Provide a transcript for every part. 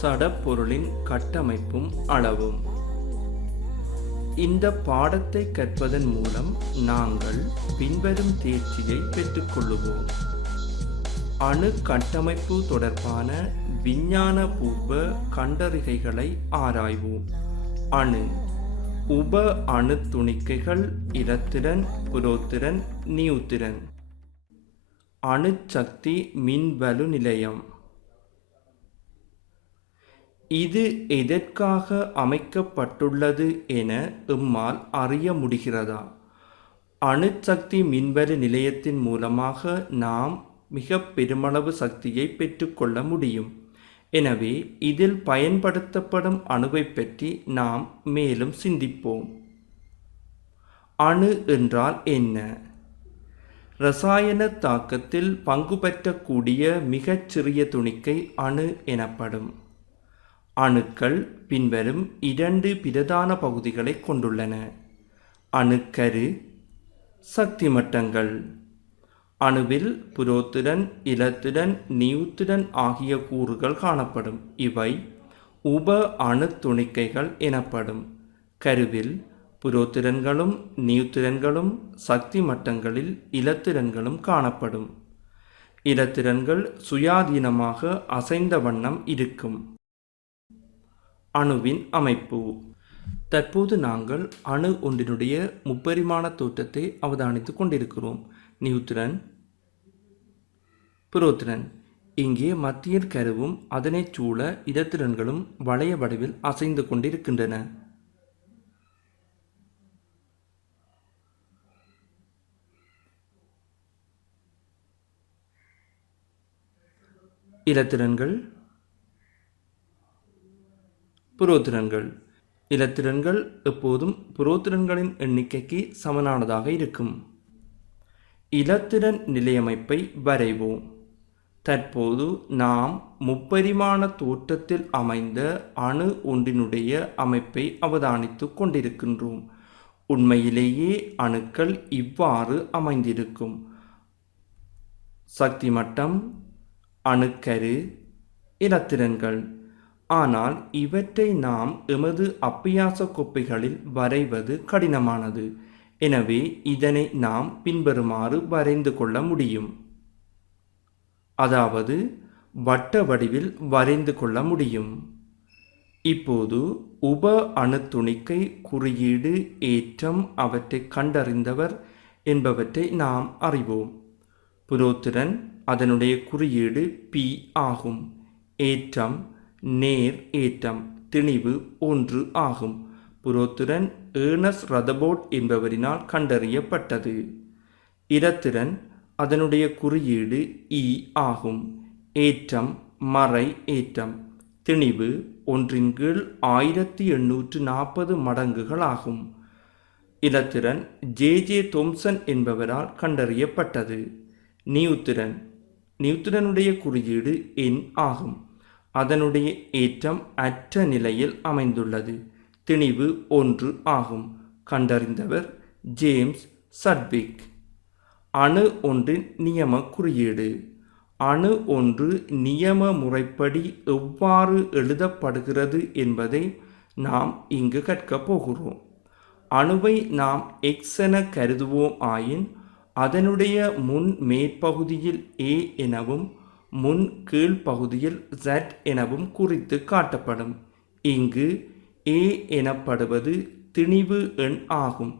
சடப்பொருளின் கட்டமைப்பும் அளவும். இந்த பாடத்தை கற்பதன் மூலம் நாங்கள் பின்வரும் தேர்ச்சியை பெற்றுக்கொள்ளுவோம். அணு கட்டமைப்பு தொடர்பான விஞ்ஞானபூர்வ கண்டறிகைகளை ஆராய்வோம். அணு, உப அணு துணிக்கைகள், இலத்திரன், புரோத்திரன், நியூத்திரன். அணுசக்தி மின்வலு நிலையம். இது எதற்காக அமைக்கப்பட்டுள்ளது என எம்மால் அறிய முடிகிறதா? அணுசக்தி மின்வலு நிலையத்தின் மூலமாக நாம் மிக பெருமளவு சக்தியை பெற்றுக்கொள்ள முடியும். எனவே இதில் பயன்படுத்தப்படும் அணுவை பற்றி நாம் மேலும் சிந்திப்போம். அணு என்றால் என்ன? இரசாயன தாக்கத்தில் பங்கு பெற்றக்கூடிய மிகச்சிறிய துணிக்கை அணு எனப்படும். அணுக்கள் பின்வரும் 2 பிரதான பகுதிகளை கொண்டுள்ளன. அணுக்கரு, சக்தி மட்டங்கள். அணுவில் புரோத்திரன், இலத்திரன், நியூத்திரன் ஆகிய கூறுகள் காணப்படும். இவை உப அணு துணிக்கைகள் எனப்படும். கருவில் புரோத்திரன்களும் நியூத்திரன்களும், சக்தி மட்டங்களில் இலத்திரன்களும் காணப்படும். இலத்திரன்கள் சுயாதீனமாக அசைந்த வண்ணம் இருக்கும். அணுவின் அமைப்பு. தற்போது நாங்கள் அணு ஒன்றினுடைய முப்பரிமாண தோற்றத்தை அவதானித்துக் கொண்டிருக்கிறோம். நியூத்திரன், புரோத்திரன். இங்கே மத்தியில் கருவும் அதனைச் சூழ இலத்திரன்களும் வளைய வடிவில் அசைந்து கொண்டிருக்கின்றன. இலத்திரன்கள், புரோத்திரன்கள். இலத்திரன்கள் எப்போதும் புரோத்திரன்களின் எண்ணிக்கைக்கு சமனானதாக இருக்கும். இலத்திரன் நிலையமைப்பை வரைவோம். தற்போது நாம் முப்பரிமாண தோற்றத்தில் அமைந்த அணு ஒன்றினுடைய அமைப்பை அவதானித்துக் கொண்டிருக்கின்றோம். உண்மையிலேயே அணுக்கள் இவ்வாறு அமைந்திருக்கும். சக்தி மட்டம், அணுக்கரு, இலத்திரன்கள். ஆனால் இவற்றை நாம் எமது அப்பியாச கோப்பைகளில் வரைவது கடினமானது. எனவே இதனை நாம் பின்வருமாறு வரைந்து கொள்ள முடியும். அதாவது வட்ட வடிவில் வரைந்து கொள்ள முடியும். இப்போது உப அணு துணிக்கை, குறியீடு, ஏற்றம் அவற்றை கண்டறிந்தவர் என்பவற்றை நாம் அறிவோம். புரோத்திரன், அதனுடைய குறியீடு P ஆகும். ஏற்றம் நேர் ஏற்றம், திணிவு 1 ஆகும். புரோத்திரன் ஏர்னஸ்ட் ரதர்போர்ட் என்பவரினால் கண்டறியப்பட்டது. இலத்திரன், அதனுடைய குறியீடு E ஆகும். ஏற்றம் மறை ஏற்றம், திணிவு 1/1840 மடங்குகள் ஆகும். இலத்திரன் J.J. தோம்சன் என்பவரால் கண்டறியப்பட்டது. நியூத்திரன், நியூத்திரனுடைய குறியீடு N ஆகும். அதனுடைய ஏற்றம் அற்ற நிலையில் அமைந்துள்ளது. திணிவு 1 ஆகும். கண்டறிந்தவர் ஜேம்ஸ் சட்விக். அணு ஒன்றின் நியம குறியீடு. அணு ஒன்று நியம முறைப்படி எவ்வாறு எழுதப்படுகிறது என்பதை நாம் இங்கு கற்கப் போகிறோம். அணுவை நாம் X என கருதுவோம் ஆயின் அதனுடைய முன் மேற்பகுதியில் A எனவும் முன் கீழ் பகுதியில் Z எனவும் குறித்து காட்டப்படும். இங்கு A எனப்படுவது திணிவு எண் ஆகும்.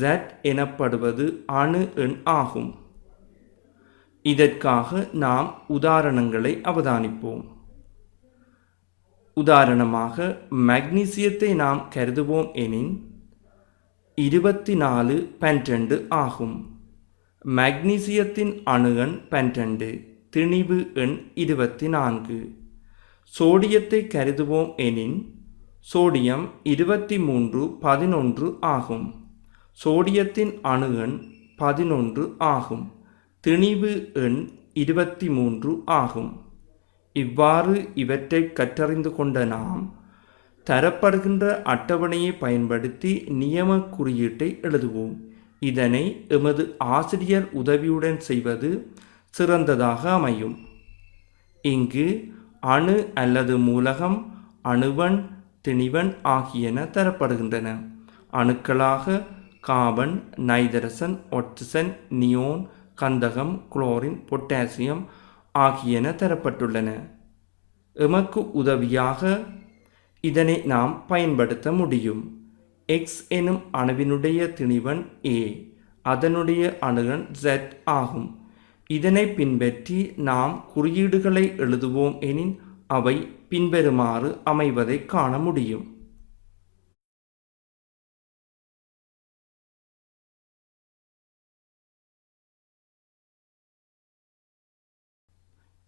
Z எனப்படுவது அணு எண் ஆகும். இதற்காக நாம் உதாரணங்களை அவதானிப்போம். உதாரணமாக மக்னீசியத்தை நாம் கருதுவோம் எனின் 24 ஆகும். மக்னீசியத்தின் அணு எண் 12, திணிவு எண் 24. சோடியத்தை கருதுவோம் எனின் சோடியம் 2311 ஆகும். சோடியத்தின் அணு எண் 11 ஆகும். திணிவு எண் 23 ஆகும். இவ்வாறு இவற்றை கற்றறிந்து கொண்ட நாம் தரப்படுகின்ற அட்டவணையை பயன்படுத்தி நியம குறியீட்டை எழுதுவோம். இதனை எமது ஆசிரியர் உதவியுடன் செய்வது சிறந்ததாக அமையும். இங்கு அணு அல்லது மூலகம், அணுவன், திணிவன் ஆகியன தரப்படுகின்றன. அணுக்களாக கார்பன், நைதரசன், ஆக்சிஜன், நியோன், கந்தகம், குளோரின், பொட்டாசியம் ஆகியன தரப்பட்டுள்ளன. எமக்கு உதவியாக இதனை நாம் பயன்படுத்த முடியும். எக்ஸ் எனும் அணுவினுடைய திணிவன் A, அதனுடைய அணுகன் Z ஆகும். இதனை பின்பற்றி நாம் குறியீடுகளை எழுதுவோம் எனின் அவை பின்வருமாறு அமைவதை காண முடியும்.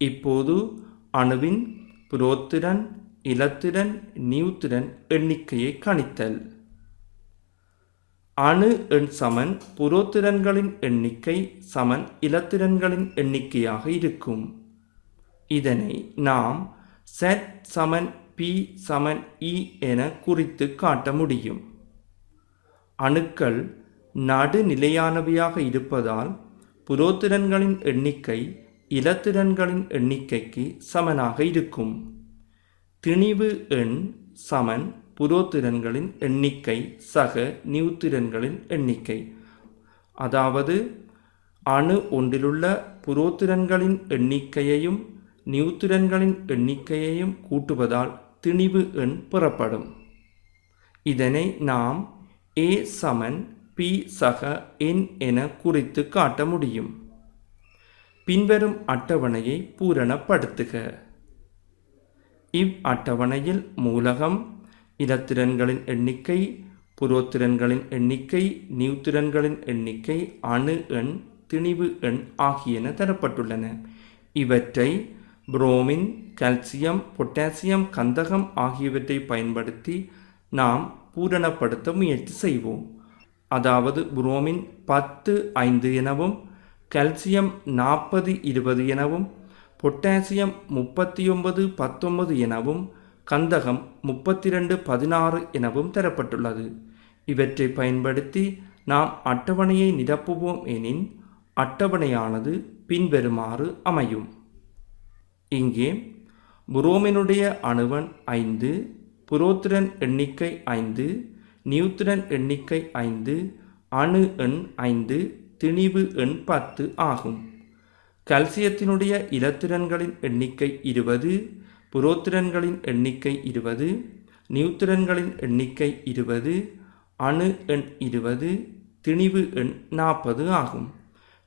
இப்போது அணுவின் புரோத்திரன், இலத்திரன், நியூத்திரன் எண்ணிக்கையை கணித்தல். அணு எண் சமன் புரோத்திரன்களின் எண்ணிக்கை சமன் இலத்திரன்களின் எண்ணிக்கையாக இருக்கும். இதனை நாம் Z சமன் P சமன் E என குறித்து காட்ட முடியும். அணுக்கள் நடுநிலையானவையாக இருப்பதால் புரோத்திரன்களின் எண்ணிக்கை இலத்திரன்களின் எண்ணிக்கைக்கு சமனாக இருக்கும். திணிவு எண் சமன் புரோத்திரன்களின் எண்ணிக்கை சக நியூத்திரன்களின் எண்ணிக்கை. அதாவது அணு ஒன்றிலுள்ள புரோத்திரன்களின் எண்ணிக்கையையும் நியூத்திரன்களின் எண்ணிக்கையையும் கூட்டுவதால் திணிவு எண் பெறப்படும். இதனை நாம் A சமன் P சக N என குறித்து காட்ட முடியும். பின்வரும் அட்டவணையை பூரணப்படுத்துக. இவ் அட்டவணையில் மூலகம், இலத்திரன்களின் எண்ணிக்கை, புரோத்திரன்களின் எண்ணிக்கை, நியூத்திரன்களின் எண்ணிக்கை, அணு எண், திணிவு எண் ஆகியன தரப்பட்டுள்ளன. இவற்றை புரோமின், கால்சியம், பொட்டாசியம், கந்தகம் ஆகியவற்றை பயன்படுத்தி நாம் பூரணப்படுத்த முயற்சி செய்வோம். அதாவது புரோமின் 10:5 எனவும், கால்சியம் 40:20 எனவும், பொட்டாசியம் 39:19 எனவும், கந்தகம் 32:16 எனவும் தரப்பட்டுள்ளது. இவற்றை பயன்படுத்தி நாம் அட்டவணையை நிரப்புவோம் எனின் அட்டவணையானது பின்வருமாறு அமையும். இங்கே புரோமினுடைய அணுவன் 5, புரோத்திரன் எண்ணிக்கை 5, நியூத்திரன் எண்ணிக்கை 5, அணு எண் 5, திணிவு எண் 10 ஆகும். கால்சியத்தினுடைய இலத்திரன்களின் எண்ணிக்கை 20, புரோத்திரன்களின் எண்ணிக்கை 20, நியூத்திரன்களின் எண்ணிக்கை 20, அணு எண் 20, திணிவு எண் 40 ஆகும்.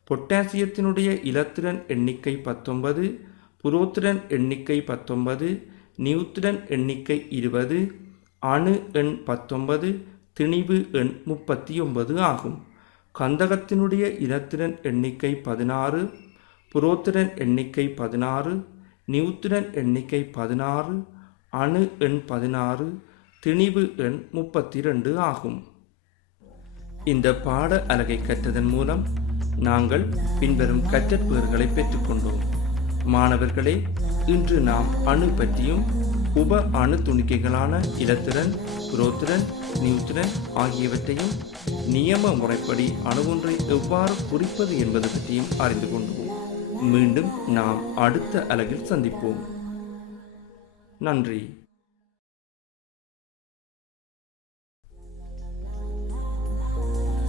பொட்டாசியத்தினுடைய இலத்திரன் எண்ணிக்கை 19, புரோத்திரன் எண்ணிக்கை 19, நியூத்திரன் எண்ணிக்கை 20, அணு எண் 19, திணிவு எண் 39 ஆகும். கந்தகத்தினுடைய இலத்திரன் எண்ணிக்கை 16, புரோத்திரன் எண்ணிக்கை 16, நியூத்திரன் எண்ணிக்கை 16, அணு எண் 16, திணிவு எண் 32 ஆகும். இந்த பாட அலகை கற்றதன் மூலம் நாங்கள் பின்வரும் கற்றற்பேறுகளை பெற்றுக்கொண்டோம். மாணவர்களே, இன்று நாம் அணு பற்றியும் உப அணு துணிக்கைகளான இலத்திரன், புரோத்திரன், நியூத்திரன் ஆகியவற்றையும் நியம முறைப்படி அணுவொன்றை எவ்வாறு குறிப்பது என்பது பற்றியும் அறிந்து கொண்டோம். மீண்டும் நாம் அடுத்த அலகில் சந்திப்போம். நன்றி.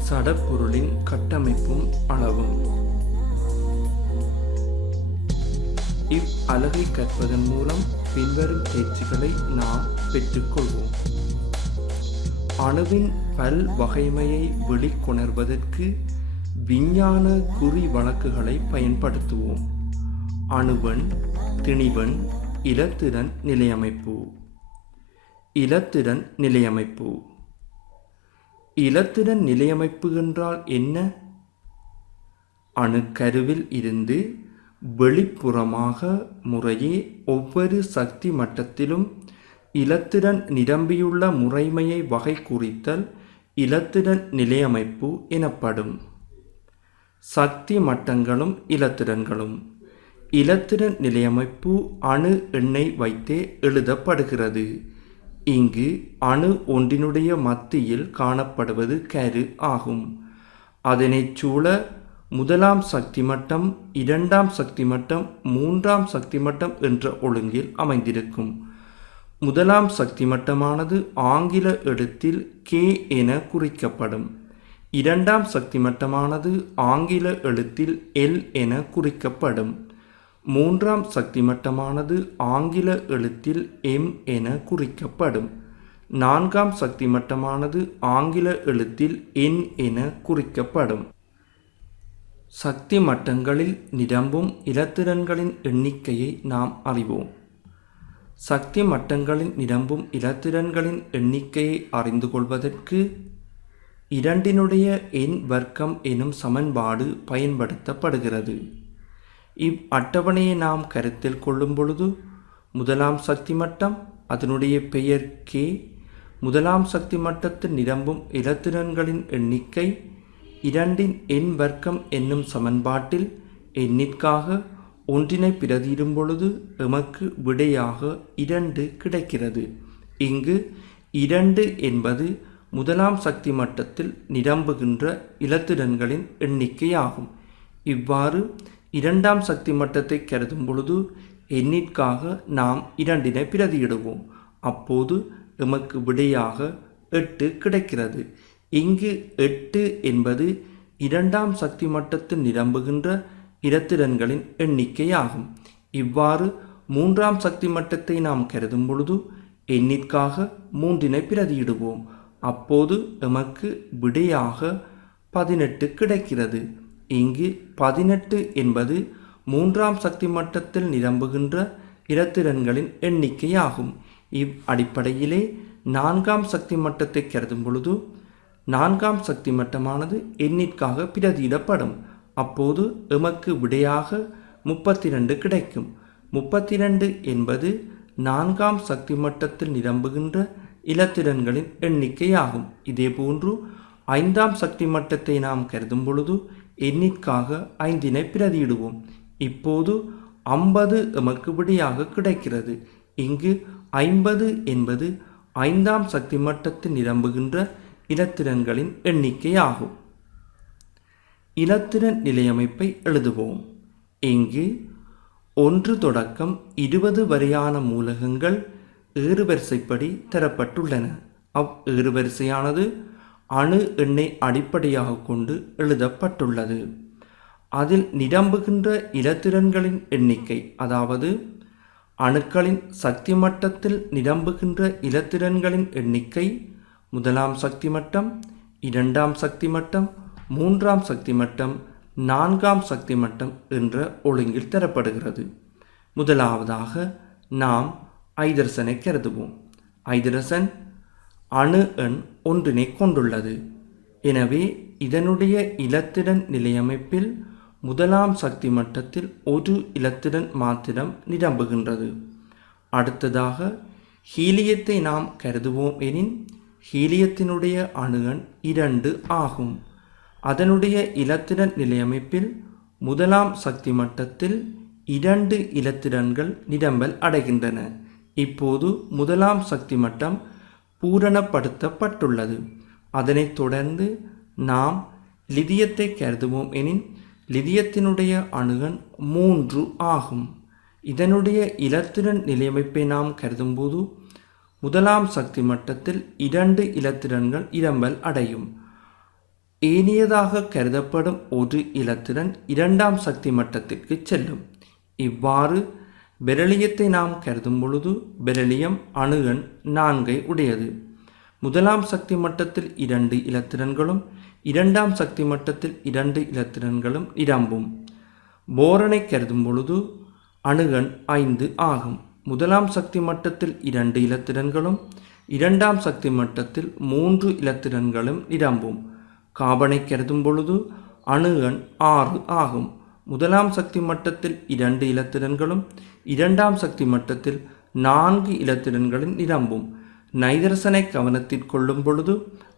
சடப்பொருளின் கட்டமைப்பும் அளவும். இவ் அலகை கற்பதன் மூலம் பின்வரும் தேர்ச்சிகளை நாம் பெற்றுக்கொள்வோம். அணுவின் பல் வகைமையை வெளிக்கொணர்வதற்கு விஞ்ஞான குறி வழக்குகளை பயன்படுத்துவோம். அணுவன், திணிவன், இலத்திரன் நிலையமைப்பு. இலத்திரன் நிலையமைப்பு. இலத்திரன் நிலையமைப்பு என்றால் என்ன? அணுக்கருவில் இருந்து வெளிப்புறமாக முறையே ஒவ்வொரு சக்தி மட்டத்திலும் இலத்திரன் நிரம்பியுள்ள முறைமையை வகை குறித்தல் இலத்திரன் நிலையமைப்பு எனப்படும். சக்தி மட்டங்களும் இலத்திரன்களும். இலத்திரன் நிலையமைப்பு அணு எண்ணை வைத்தே எழுதப்படுகிறது. இங்கு அணு ஒன்றினுடைய மத்தியில் காணப்படுவது கரு ஆகும். அதனைச் சூழ முதலாம் சக்தி மட்டம், இரண்டாம் சக்தி மட்டம், மூன்றாம் சக்தி மட்டம் என்ற ஒழுங்கில் அமைந்திருக்கும். முதலாம் சக்தி மட்டமானது ஆங்கில எழுத்தில் K என குறிக்கப்படும். இரண்டாம் சக்தி மட்டமானது ஆங்கில எழுத்தில் L என குறிக்கப்படும். மூன்றாம் சக்தி மட்டமானது ஆங்கில எழுத்தில் M என குறிக்கப்படும். நான்காம் சக்தி மட்டமானது ஆங்கில எழுத்தில் N என குறிக்கப்படும். சக்தி மட்டங்களில் நிரம்பும் இலத்திரன்களின் எண்ணிக்கையை நாம் அறிவோம். சக்தி மட்டங்களில் நிரம்பும் இலத்திரன்களின் எண்ணிக்கையை அறிந்து கொள்வதற்கு இரண்டினுடைய எண் வர்க்கம் எனும் சமன்பாடு பயன்படுத்தப்படுகிறது. இவ் அட்டவணையை நாம் கருத்தில் கொள்ளும் பொழுது முதலாம் சக்தி மட்டம், அதனுடைய பெயர் K, முதலாம் சக்தி மட்டத்தில் நிரம்பும் இலத்திரன்களின் எண்ணிக்கை, இரண்டின் எண் வர்க்கம் என்னும் சமன்பாட்டில் எண்ணிற்காக ஒன்றினை பிரதியிடும் பொழுது எமக்கு விடையாக 2 கிடைக்கிறது. இங்கு 2 என்பது முதலாம் சக்தி மட்டத்தில் நிரம்புகின்ற இலத்திரன்களின் எண்ணிக்கையாகும். இவ்வாறு இரண்டாம் சக்தி மட்டத்தை கருதும் பொழுது எண்ணிற்காக நாம் 2னை பிரதியிடுவோம். அப்போது எமக்கு விடையாக 8 கிடைக்கிறது. இங்கு 8 என்பது இரண்டாம் சக்தி மட்டத்தில் நிரம்புகின்ற இலத்திரன்களின் எண்ணிக்கையாகும். இவ்வாறு மூன்றாம் சக்தி மட்டத்தை நாம் கருதும் பொழுது எண்ணிற்காக 3னை பிரதியிடுவோம். அப்போது எமக்கு விடையாக 18 கிடைக்கிறது. இங்கு 18 என்பது மூன்றாம் சக்தி மட்டத்தில் நிரம்புகின்ற இலத்திரன்களின் எண்ணிக்கையாகும். இவ் அடிப்படையிலே நான்காம் சக்தி மட்டத்தை கருதும் பொழுது நான்காம் சக்தி மட்டமானது எண்ணிற்காக பிரதியிடப்படும். அப்போது எமக்கு விடையாக 32 கிடைக்கும். 32 என்பது நான்காம் சக்தி மட்டத்தில் நிரம்புகின்ற இலத்திரன்களின் எண்ணிக்கையாகும். இதேபோன்று ஐந்தாம் சக்தி மட்டத்தை நாம் கருதும் பொழுது எண்ணிற்காக 5னை பிரதியிடுவோம். இப்போது 50 எமக்கு விடையாக கிடைக்கிறது. இங்கு 50 என்பது ஐந்தாம் சக்தி மட்டத்தில் நிரம்புகின்ற இலத்திரன்களின் எண்ணிக்கையாகும். இலத்திரன் நிலையமைப்பை எழுதுவோம். இங்கு 1 தொடக்கம் 20 வரையான மூலகங்கள் ஏறுவரிசைப்படி தரப்பட்டுள்ளன. அவ் ஏறுவரிசையானது அணு எண்ணை அடிப்படையாக கொண்டு எழுதப்பட்டுள்ளது. அதில் நிரம்புகின்ற இலத்திரன்களின் எண்ணிக்கை, அதாவது அணுக்களின் சக்தி மட்டத்தில் நிரம்புகின்ற இலத்திரன்களின் எண்ணிக்கை முதலாம் சக்தி மட்டம், இரண்டாம் சக்தி மட்டம், மூன்றாம் சக்தி மட்டம், நான்காம் சக்தி மட்டம் என்ற ஒழுங்கில் தரப்படுகிறது. முதலாவதாக நாம் ஐதரசனை கருதுவோம். ஐதரசன் அணு எண் 1னை கொண்டுள்ளது. எனவே இதனுடைய இலத்திரன் நிலையமைப்பில் முதலாம் சக்தி மட்டத்தில் 1 இலத்திரன் மாத்திரம் நிரம்புகின்றது. அடுத்ததாக ஹீலியத்தை நாம் கருதுவோம் எனின் ஹீலியத்தினுடைய அணு எண் 2 ஆகும். அதனுடைய இலத்திரன் நிலையமைப்பில் முதலாம் சக்தி மட்டத்தில் 2 இலத்திரன்கள் நிரம்பல் அடைகின்றன. இப்போது முதலாம் சக்தி மட்டம் பூரணப்படுத்தப்பட்டுள்ளது. அதனைத் தொடர்ந்து நாம் லிதியத்தை கருதுவோம் எனின் லிதியத்தினுடைய அணு எண் 3 ஆகும். இதனுடைய இலத்திரன் நிலையமைப்பை நாம் கருதும்போது முதலாம் சக்தி மட்டத்தில் 2 இலத்திரன்கள் நிரம்பல் அடையும். ஏனையதாக கருதப்படும் 1 இலத்திரன் இரண்டாம் சக்தி மட்டத்திற்கு செல்லும். இவ்வாறு பெரிலியத்தை நாம் கருதும் பொழுது பெரிலியம் அணு எண் 4 உடையது. முதலாம் சக்தி மட்டத்தில் 2 இலத்திரன்களும் இரண்டாம் சக்தி மட்டத்தில் 2 இலத்திரன்களும் நிரம்பும். போரனை கருதும் பொழுது அணு எண் 5 ஆகும். முதலாம் சக்தி மட்டத்தில் 2 இலத்திரன்களும் இரண்டாம் சக்தி மட்டத்தில் 3 இலத்திரன்களும் நிரம்பும். காபனை கருதும் பொழுது அணு எண் 6 ஆகும். முதலாம் சக்தி மட்டத்தில் 2 இலத்திரன்களும் இரண்டாம் சக்தி மட்டத்தில் 4 இலத்திரன்களும் நிரம்பும். நைதரசனை கவனத்தில் கொள்ளும் பொழுது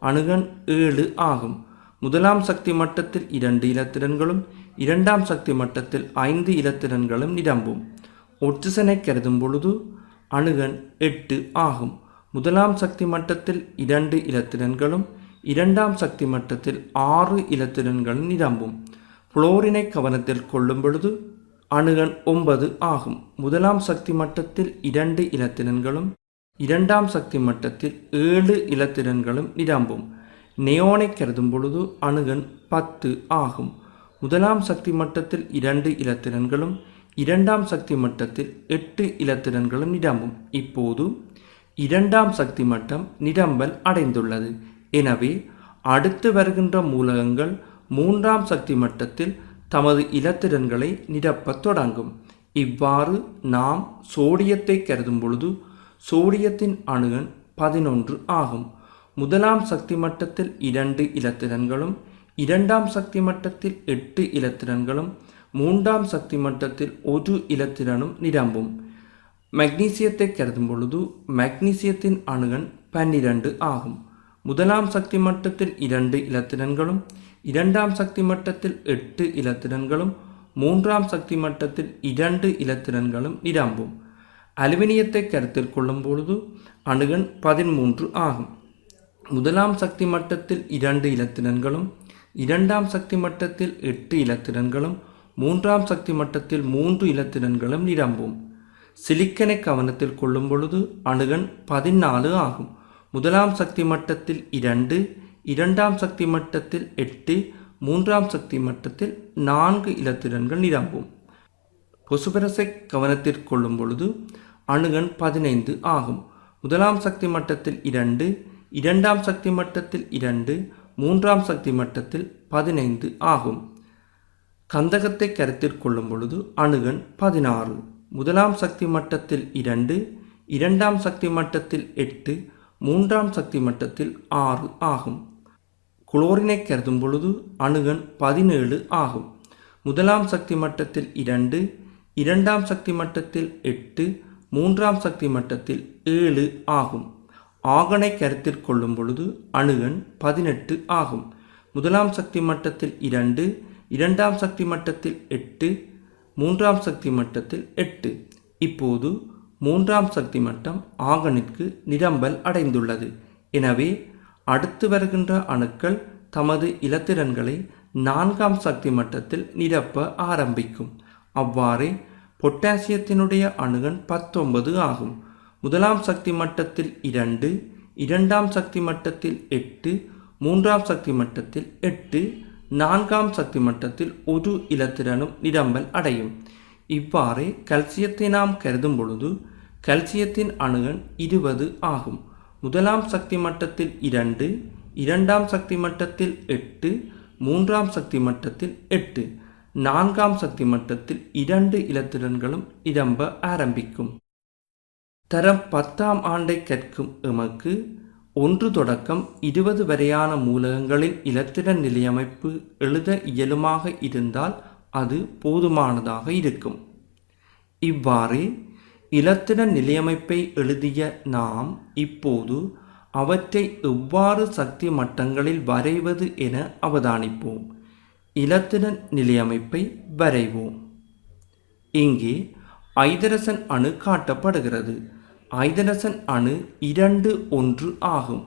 அணு எண் 7 ஆகும். முதலாம் சக்தி மட்டத்தில் 2 இலத்திரன்களும் இரண்டாம் சக்தி மட்டத்தில் 5 இலத்திரன்களும் நிரம்பும். ஒட்சிசனை கருதும் பொழுது அணு எண் 8 ஆகும். முதலாம் சக்தி மட்டத்தில் 2 இலத்திரன்களும் இரண்டாம் சக்தி மட்டத்தில் 6 இலத்திரன்களும் நிரம்பும். புளோரினை கவனத்தில் கொள்ளும் பொழுது அணுகன் 9 ஆகும். முதலாம் சக்தி மட்டத்தில் 2 இலத்திரன்களும் இரண்டாம் சக்தி மட்டத்தில் 7 இலத்திரன்களும் நிரம்பும். நியோனை கருதும் பொழுது அணுகன் 10 ஆகும். முதலாம் சக்தி மட்டத்தில் 2 இலத்திரன்களும் இரண்டாம் சக்தி மட்டத்தில் 8 இலத்திரன்களும் நிரம்பும். இப்போது இரண்டாம் சக்தி மட்டம் நிரம்பல் அடைந்துள்ளது. எனவே அடுத்து வருகின்ற மூலகங்கள் மூன்றாம் சக்தி மட்டத்தில் தமது இலத்திரன்களை நிரப்பத் தொடங்கும். இவ்வாறு நாம் சோடியத்தை கருதும் பொழுது சோடியத்தின் அணுகன் 11 ஆகும். முதலாம் சக்தி மட்டத்தில் 2 இலத்திரன்களும் இரண்டாம் சக்தி மட்டத்தில் 8 இலத்திரன்களும் மூன்றாம் சக்தி மட்டத்தில் 1 இலத்திரனும் நிரம்பும். மக்னீசியத்தை கருதும் பொழுது மக்னீசியத்தின் அணுகன் 12 ஆகும். முதலாம் சக்தி மட்டத்தில் 2 இலத்திரன்களும் இரண்டாம் சக்தி மட்டத்தில் 8 இலத்திரன்களும் மூன்றாம் சக்தி மட்டத்தில் 2 இலத்திரன்களும் நிரம்பும். அலுமினியத்தை கருத்தில் கொள்ளும் பொழுது அணுகன் 13 ஆகும். முதலாம் சக்தி மட்டத்தில் 2 இலத்திரன்களும் இரண்டாம் சக்தி மட்டத்தில் 8 இலத்திரன்களும் மூன்றாம் சக்தி மட்டத்தில் 3 இலத்திரன்களும் நிரம்பும். சிலிக்கனை கவனத்தில் கொள்ளும் பொழுது அணுகன் 14 ஆகும். முதலாம் சக்தி மட்டத்தில் 2, இரண்டாம் சக்தி மட்டத்தில் 8, மூன்றாம் சக்தி மட்டத்தில் 4 இலத்திரன்கள் நிரம்பும். பொசுபரஸை கவனத்தில் கொள்ளும் பொழுது அணுகன் 15 ஆகும். முதலாம் சக்தி மட்டத்தில் 2, இரண்டாம் சக்தி மட்டத்தில் 2, மூன்றாம் சக்தி மட்டத்தில் 15 ஆகும். கந்தகத்தை கருத்தில் கொள்ளும் பொழுது அணுகன் 16. முதலாம் சக்தி மட்டத்தில் 2, இரண்டாம் சக்தி மட்டத்தில் 8, மூன்றாம் சக்தி மட்டத்தில் 6 ஆகும். குளோரினை கருதும் பொழுது அணுகன் 17 ஆகும். முதலாம் சக்தி மட்டத்தில் 2, இரண்டாம் சக்தி மட்டத்தில் 8, மூன்றாம் சக்தி மட்டத்தில் 7 ஆகும். ஆகனை கருத்தில் கொள்ளும் பொழுது அணுகன் 18 ஆகும். முதலாம் சக்தி மட்டத்தில் 2, இரண்டாம் சக்தி மட்டத்தில் 8, மூன்றாம் சக்தி மட்டத்தில் 8. இப்போது மூன்றாம் சக்தி மட்டம் ஆகனிற்கு நிரம்பல் அடைந்துள்ளது. எனவே அடுத்து வருகின்ற அணுக்கள் தமது இலத்திரன்களை நான்காம் சக்தி மட்டத்தில் நிரப்ப ஆரம்பிக்கும். அவ்வாறே பொட்டாசியத்தினுடைய அணுகன் 19 ஆகும். முதலாம் சக்தி மட்டத்தில் 2, இரண்டாம் சக்தி மட்டத்தில் 8, மூன்றாம் சக்தி மட்டத்தில் 8, நான்காம் சக்தி மட்டத்தில் 1 இலத்திரனும் நிரம்பல் அடையும். இவ்வாறே கல்சியத்தை நாம் கருதும் பொழுது கல்சியத்தின் அணுகன் 20 ஆகும். முதலாம் சக்தி மட்டத்தில் 2, இரண்டாம் சக்தி மட்டத்தில் 8, மூன்றாம் சக்தி மட்டத்தில் 8, நான்காம் சக்தி மட்டத்தில் 2 இலத்திரன்களும் நிரம்ப ஆரம்பிக்கும். தரம் 10ஆம் ஆண்டை கற்கும் எமக்கு 1 தொடக்கம் 20 வரையான மூலகங்களின் இலத்திரன் நிலையமைப்பு எழுத இயலுமாக இருந்தால் அது போதுமானதாக இருக்கும். இவ்வாறு இலத்திரன் நிலையமைப்பை எழுதிய நாம் இப்போது அவற்றை எவ்வாறு சக்தி மட்டங்களில் வரைவது என அவதானிப்போம். இலத்திரன் நிலையமைப்பை வரைவோம். இங்கே ஐதரசன் அணு காட்டப்படுகிறது. ஐதரசன் அணு 2, 1 ஆகும்.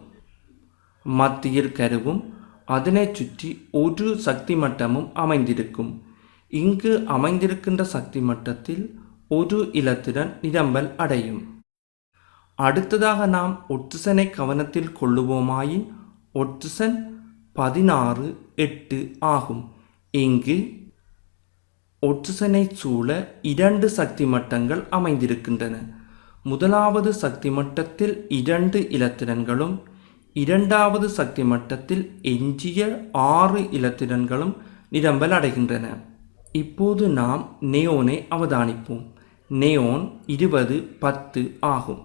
மத்தியில் கருவும் அதனைச் சுற்றி ஒரு சக்தி மட்டமும் அமைந்திருக்கும். இங்கு அமைந்திருக்கின்ற சக்தி மட்டத்தில் ஒரு இலத்திரன் நிரம்பல் அடையும். அடுத்ததாக நாம் ஒட்சிசனை கவனத்தில் கொள்ளுவோமாயின் ஒட்சிசன் 16, 8 ஆகும். இங்கு ஒட்சிசனை சூழ 2 சக்தி மட்டங்கள் அமைந்திருக்கின்றன. முதலாவது சக்தி மட்டத்தில் 2 இலத்திரன்களும் இரண்டாவது சக்தி மட்டத்தில் எஞ்சிய 6 இலத்திரன்களும் நிரம்பல் அடைகின்றன. இப்போது நாம் நியோனை அவதானிப்போம். நியோன் 20, 10 ஆகும்.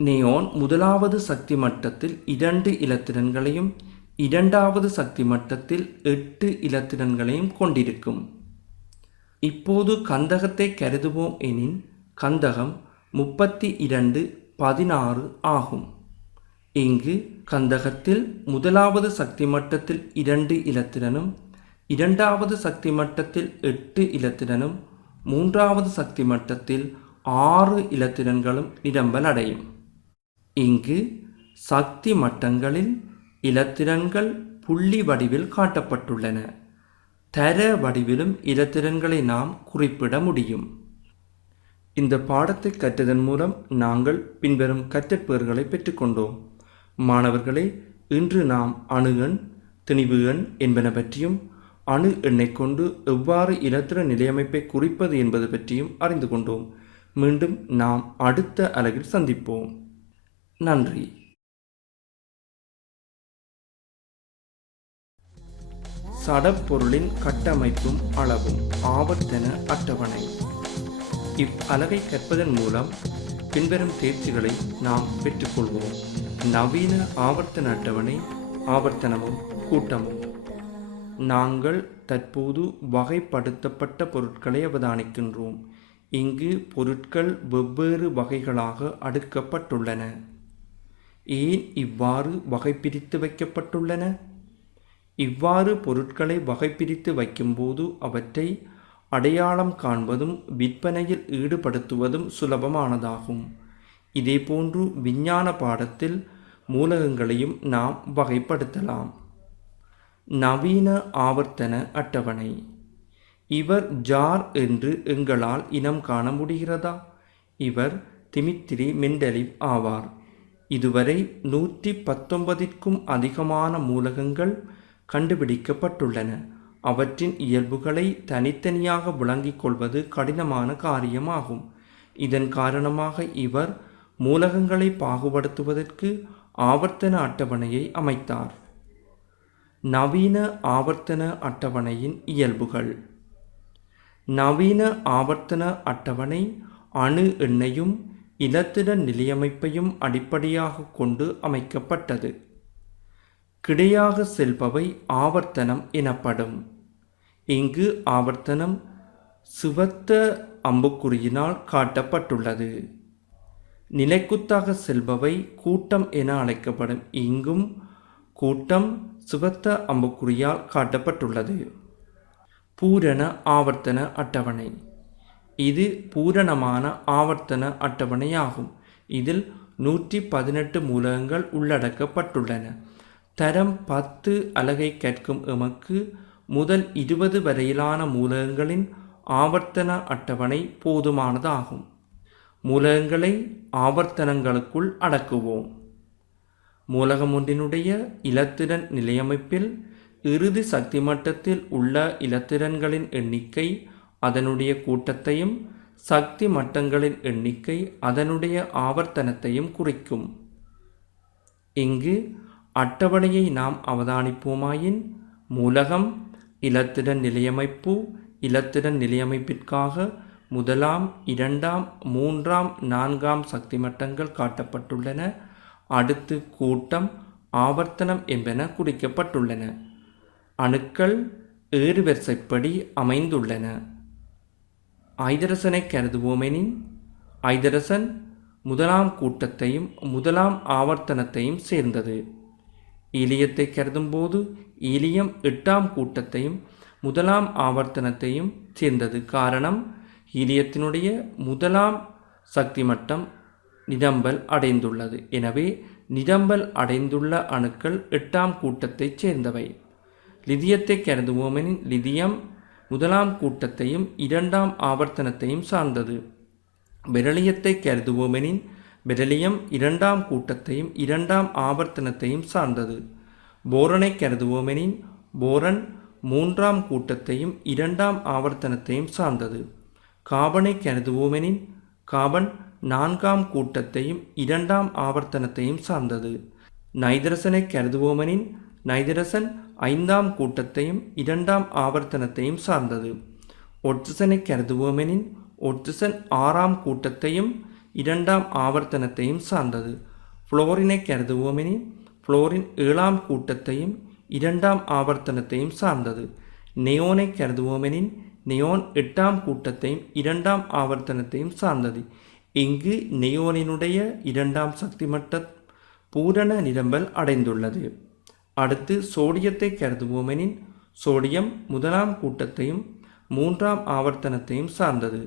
நியோன் முதலாவது சக்தி மட்டத்தில் 2 இலத்திரன்களையும் இரண்டாவது சக்தி மட்டத்தில் 8 இலத்திரன்களையும் கொண்டிருக்கும். இப்போது கந்தகத்தை கருதுவோம் எனின் கந்தகம் 32, 16 ஆகும். இங்கு கந்தகத்தில் முதலாவது சக்தி மட்டத்தில் 2 இலத்திரனும் இரண்டாவது சக்தி மட்டத்தில் 8 இலத்திரனும் மூன்றாவது சக்தி மட்டத்தில் 6 இலத்திரன்களும் நிரம்பல் அடையும். இங்கு சக்தி மட்டங்களில் இலத்திரன்கள் புள்ளி வடிவில் காட்டப்பட்டுள்ளன. தர வடிவிலும் இலத்திரன்களை நாம் குறிப்பிட முடியும். இந்த பாடத்தை கற்றதன் மூலம் நாங்கள் பின்வரும் கற்றற்பேறுகளை பெற்றுக்கொண்டோம். மாணவர்களே, இன்று நாம் அணு எண், திணிவு எண் என்பன பற்றியும் அணு எண்ணை கொண்டு எவ்வாறு இலத்திரன் நிலையமைப்பை குறிப்பது என்பது பற்றியும் அறிந்து கொண்டோம். மீண்டும் நாம் அடுத்த அலகில் சந்திப்போம். நன்றி. சடப்பொருளின் கட்டமைப்பும் அளவும் ஆவர்த்தன அட்டவணை. இவ்வலகை கற்பதன் மூலம் பின்வரும் தேர்ச்சிகளை நாம் பெற்றுக்கொள்வோம். நவீன ஆவர்த்தன அட்டவணை, ஆவர்த்தனமும் கூட்டமும். நாங்கள் தற்போது வகைப்படுத்தப்பட்ட பொருட்களை அவதானிக்கின்றோம். இங்கு பொருட்கள் வெவ்வேறு வகைகளாக அடுக்கப்பட்டுள்ளன. ஏன் இவ்வாறு வகைப்பிரித்து வைக்கப்பட்டுள்ளன? இவ்வாறு பொருட்களை வகைப்பிரித்து வைக்கும்போது அவற்றை அடையாளம் காண்பதும் விற்பனையில் ஈடுபடுத்துவதும் சுலபமானதாகும். இதேபோன்று விஞ்ஞான பாடத்தில் மூலகங்களையும் நாம் வகைப்படுத்தலாம். நவீன ஆவர்த்தன அட்டவணை. இவர் ஜார் என்று எங்களால் இனம் காண முடிகிறதா? இவர் திமித்ரி மெண்டலிவ் ஆவார். இதுவரை 119க்கும் அதிகமான மூலகங்கள் கண்டுபிடிக்கப்பட்டுள்ளன. அவற்றின் இயல்புகளை தனித்தனியாக விளங்கிக் கொள்வது கடினமான காரியமாகும். இதன் காரணமாக இவர் மூலகங்களை பாகுபடுத்துவதற்கு ஆவர்த்தன அட்டவணையை அமைத்தார். நவீன ஆவர்த்தன அட்டவணையின் இயல்புகள். நவீன ஆவர்த்தன அட்டவணை அணு எண்ணையும் இலத்திரன் நிலையமைப்பையும் அடிப்படையாக கொண்டு அமைக்கப்பட்டது. கிடையாக செல்பவை ஆவர்த்தனம் எனப்படும். இங்கு ஆவர்த்தனம் சிவத்த அம்புக்குறியினால் காட்டப்பட்டுள்ளது. நிலைக்குத்தாக செல்பவை கூட்டம் என அழைக்கப்படும். இங்கும் கூட்டம் சிவத்த அம்புக்குறியால் காட்டப்பட்டுள்ளது. பூரண ஆவர்த்தன அட்டவணை. இது பூரணமான ஆவர்த்தன அட்டவணையாகும். இதில் 118 மூலகங்கள் உள்ளடக்கப்பட்டுள்ளன. தரம் 10 அலகை கற்கும் எமக்கு முதல் 20 வரையிலான மூலகங்களின் ஆவர்த்தன அட்டவணை போதுமானதாகும். மூலகங்களை ஆவர்த்தனங்களுக்குள் அடக்குவோம். மூலகம் ஒன்றினுடைய இலத்திரன் நிலையமைப்பில் இறுதி சக்தி மட்டத்தில் உள்ள இலத்திரன்களின் எண்ணிக்கை அதனுடைய கூட்டத்தையும் சக்தி மட்டங்களின் எண்ணிக்கை அதனுடைய ஆவர்த்தனத்தையும் குறிக்கும். இங்கு அட்டவணையை நாம் அவதானிப்போமாயின் மூலகம், இலத்திரன் நிலையமைப்பு, இலத்திரன் நிலையமைப்பிற்காக 1ஆம், 2ஆம், 3ஆம், 4ஆம் சக்தி மட்டங்கள் காட்டப்பட்டுள்ளன. அடுத்து கூட்டம், ஆவர்த்தனம் என்பன குறிக்கப்பட்டுள்ளன. அணுக்கள் ஏறுவரிசைப்படி அமைந்துள்ளன. ஐதரசனை கருதுவோமெனின் ஐதரசன் 1ஆம் கூட்டத்தையும் 1ஆம் ஆவர்த்தனத்தையும் சேர்ந்தது. ஈலியத்தை கருதும்போது ஈலியம் 8ஆம் கூட்டத்தையும் 1ஆம் ஆவர்த்தனத்தையும் சேர்ந்தது. காரணம், ஈலியத்தினுடைய 1ஆம் சக்தி மட்டம் நிரம்பல் அடைந்துள்ளது. எனவே நிரம்பல் அடைந்துள்ள அணுக்கள் 8ஆம் கூட்டத்தைச் சேர்ந்தவை. லிதியத்தை கருதுவோமெனின் லிதியம் 1ஆம் கூட்டத்தையும் 2ஆம் ஆவர்த்தனத்தையும் சார்ந்தது. பெரிலியத்தை கருதுவோமெனின் பெரிலியம் 2ஆம் கூட்டத்தையும் 2ஆம் ஆவர்த்தனத்தையும் சார்ந்தது. போரனை கருதுவோமெனின் போரன் 3ஆம் கூட்டத்தையும் 2ஆம் ஆவர்த்தனத்தையும் சார்ந்தது. காபனை கருதுவோமெனின் காபன் 4ஆம் கூட்டத்தையும் 2ஆம் ஆவர்த்தனத்தையும் சார்ந்தது. நைதரசனை கருதுவோமெனின் நைதரசன் 5ஆம் கூட்டத்தையும் 2ஆம் ஆவர்த்தனத்தையும் சார்ந்தது. ஒட்சிசனை கருதுவோமெனின் ஒட்சிசன் 6ஆம் கூட்டத்தையும் 2ஆம் ஆவர்த்தனத்தையும் சார்ந்தது. புளோரினை கருதுவோமெனின் புளோரின் 7ஆம் கூட்டத்தையும் 2ஆம் ஆவர்த்தனத்தையும் சார்ந்தது. நியோனை கருதுவோமெனின் நியோன் 8ஆம் கூட்டத்தையும் 2ஆம் ஆவர்த்தனத்தையும் சார்ந்தது. இங்கு நியோனினுடைய 2ஆம் சக்தி மட்ட பூரண நிரம்பல் அடைந்துள்ளது. அடுத்து சோடியத்தை கருதுவோமெனின் சோடியம் 1ஆம் கூட்டத்தையும் 3ஆம் ஆவர்த்தனத்தையும் சார்ந்தது.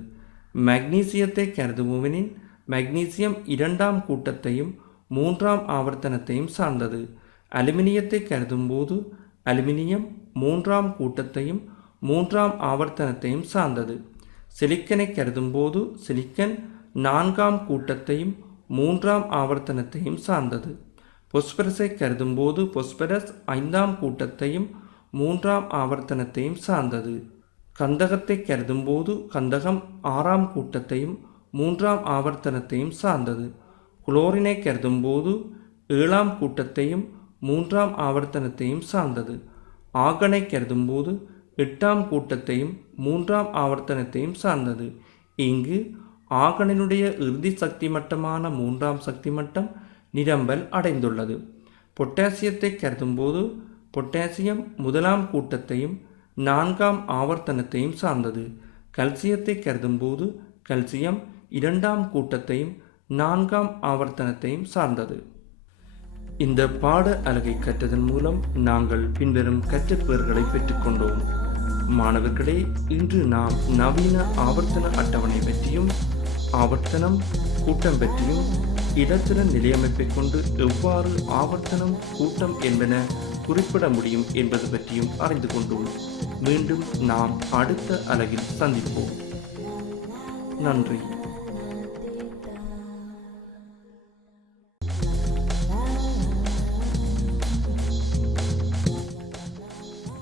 மக்னீசியத்தை கருதுவோமெனின் மக்னீசியம் 2ஆம் கூட்டத்தையும் 3ஆம் ஆவர்த்தனத்தையும் சார்ந்தது. அலுமினியத்தை கருதும்போது அலுமினியம் 3ஆம் கூட்டத்தையும் மூன்றாம் ஆவர்த்தனத்தையும் சார்ந்தது. சிலிக்கனை கருதும்போது சிலிக்கன் 4ஆம் கூட்டத்தையும் 3ஆம் ஆவர்த்தனத்தையும் சார்ந்தது. பொஸ்பரஸை கருதும்போது பொஸ்பரஸ் 5ஆம் கூட்டத்தையும் 3ஆம் ஆவர்த்தனத்தையும் சார்ந்தது. கந்தகத்தை கருதும்போது கந்தகம் 6ஆம் கூட்டத்தையும் 3ஆம் ஆவர்த்தனத்தையும் சார்ந்தது. குளோரினை கருதும்போது 7ஆம் கூட்டத்தையும் 3ஆம் ஆவர்த்தனத்தையும் சார்ந்தது. ஆர்கனை கருதும்போது 8ஆம் கூட்டத்தையும் 3ஆம் ஆவர்த்தனத்தையும் சார்ந்தது. இங்கு ஆர்கனினுடைய இறுதி சக்தி மட்டமான 3ஆம் சக்தி மட்டம் நிரம்பல் அடைந்துள்ளது. பொட்டாசியத்தை கருதும்போது பொட்டாசியம் 1ஆம் கூட்டத்தையும் 4ஆம் ஆவர்த்தனத்தையும் சார்ந்தது. கல்சியத்தை கருதும்போது கல்சியம் 2ஆம் கூட்டத்தையும் 4ஆம் ஆவர்த்தனத்தையும் சார்ந்தது. இந்த பாட அலகை கற்றதன் மூலம் நாங்கள் பின்வரும் கற்றப்பெயர்களை பெற்றுக்கொண்டோம். மாணவர்களே, இன்று நாம் நவீன ஆவர்த்தன அட்டவணை பற்றியும் ஆவர்த்தனம் கூட்டம் பற்றியும் இடத்திறன் நிலையமைப்பை கொண்டு எவ்வாறு ஆவர்த்தனம் கூட்டம் என்பன குறிப்பிட முடியும் என்பது பற்றியும் அறிந்து கொண்டோம். மீண்டும் நாம் அடுத்த அலகில் சந்திப்போம். நன்றி.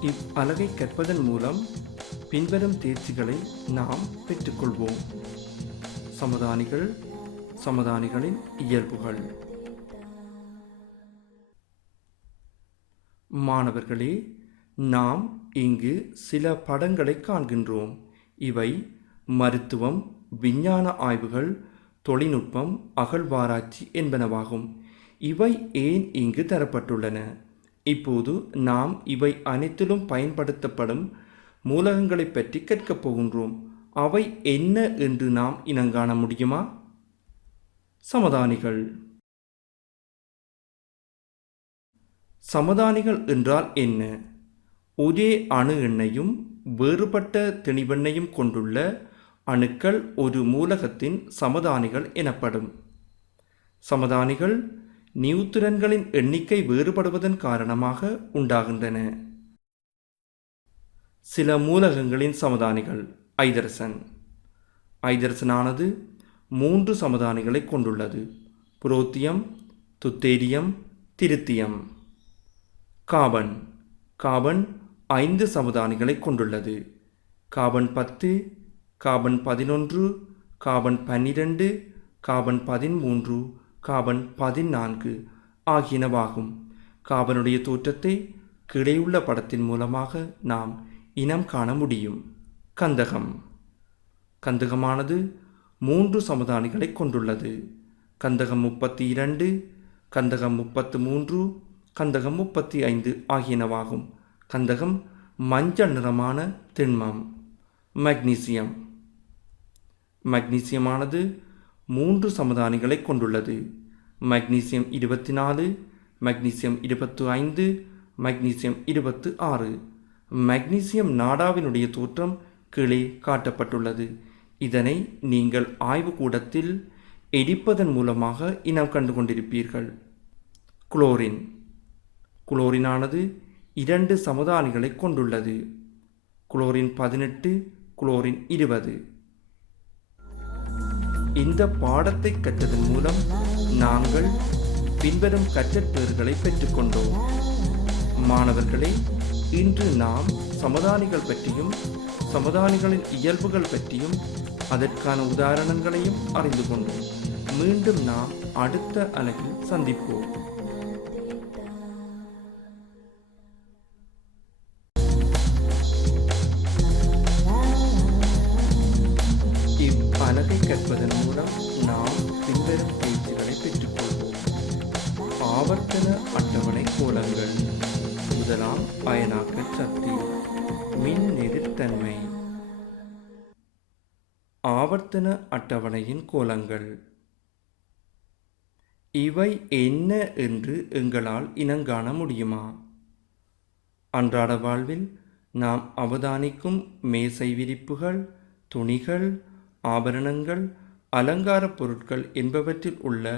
இவ்வலகை கற்பதன் மூலம் பின்வரும் தேர்ச்சிகளை நாம் பெற்றுக்கொள்வோம். சமதானிகள், சமதானிகளின் இயல்புகள். மாணவர்களே, நாம் இங்கு சில படங்களை காண்கின்றோம். இவை மருத்துவம், விஞ்ஞான ஆய்வுகள், தொழில்நுட்பம், அகழ்வாராய்ச்சி என்பனவாகும். இவை ஏன் இங்கு தரப்பட்டுள்ளன? இப்போது நாம் இவை அனைத்திலும் பயன்படுத்தப்படும் மூலகங்களை பற்றி கற்கப் போகின்றோம். அவை என்ன என்று நாம் இனங்காண முடியுமா? சமதானிகள். சமதானிகள் என்றால் என்ன? ஒரே அணு எண்ணையும் வேறுபட்ட திணிவெண்ணையும் கொண்டுள்ள அணுக்கள் ஒரு மூலகத்தின் சமதானிகள் எனப்படும். சமதானிகள் நியூத்திரன்களின் எண்ணிக்கை வேறுபடுவதன் காரணமாக உண்டாகின்றன. சில மூலகங்களின் சமதானிகள். ஐதரசன். ஐதரசனானது 3 சமதானிகளை கொண்டுள்ளது. புரோத்தியம், துத்தேரியம், திரித்தியம். கார்பன். கார்பன் 5 சமதானிகளை கொண்டுள்ளது. Carbon 10, carbon 11, carbon 12, carbon 13, carbon 14 ஆகியனவாகும். கார்பனுடைய தோற்றத்தை கீழேயுள்ள படத்தின் மூலமாக நாம் இனம் காண முடியும். கந்தகம். கந்தகமானது 3 சமதானிகளை கொண்டுள்ளது. கந்தகம் 32, கந்தகம் 33, கந்தகம் 35 ஆகியனவாகும். கந்தகம் மஞ்சள் நிறமான திண்மம். மக்னீசியம். மக்னீசியமானது 3 சமதானிகளை கொண்டுள்ளது. Magnesium 24, magnesium 25, magnesium 26. மக்னீசியம் நாடாவினுடைய தோற்றம் கீழே காட்டப்பட்டுள்ளது. இதனை நீங்கள் ஆய்வுக்கூடத்தில் எரிப்பதன் மூலமாக இனம் கண்டு கொண்டிருப்பீர்கள். குளோரின். குளோரினானது 2 சமதானிகளை கொண்டுள்ளது. Chlorine 18, chlorine 20. இந்த பாடத்தை கற்றதன் மூலம் நாங்கள் பின்வரும் கற்றற்பெயர்களை பெற்றுக்கொண்டோம். மாணவர்களே, இன்று நாம் சமதானிகள் பற்றியும் சமதானிகளின் இயல்புகள் பற்றியும் அதற்கான உதாரணங்களையும் அறிந்து கொண்டோம். மீண்டும் நாம் அடுத்த அலகில் சந்திப்போம். இவ்வலகை கற்பதன் மூலம் நாம் பின்வரும் பயிற்சிகளை பெற்றுக்கொள்வோம். ஆவர்த்தன அட்டவணை கோலங்கள். முதலாம் அயனாக்கல் சக்தி, மின் எதிர்த்தன்மை. ஆவர்த்தன அட்டவணையின் கோலங்கள். இவை என்ன என்று எங்களால் இனங்காண முடியுமா? அன்றாட வாழ்வில் நாம் அவதானிக்கும் மேசை விரிப்புகள், துணிகள், ஆபரணங்கள், அலங்கார பொருட்கள் என்பவற்றில் உள்ள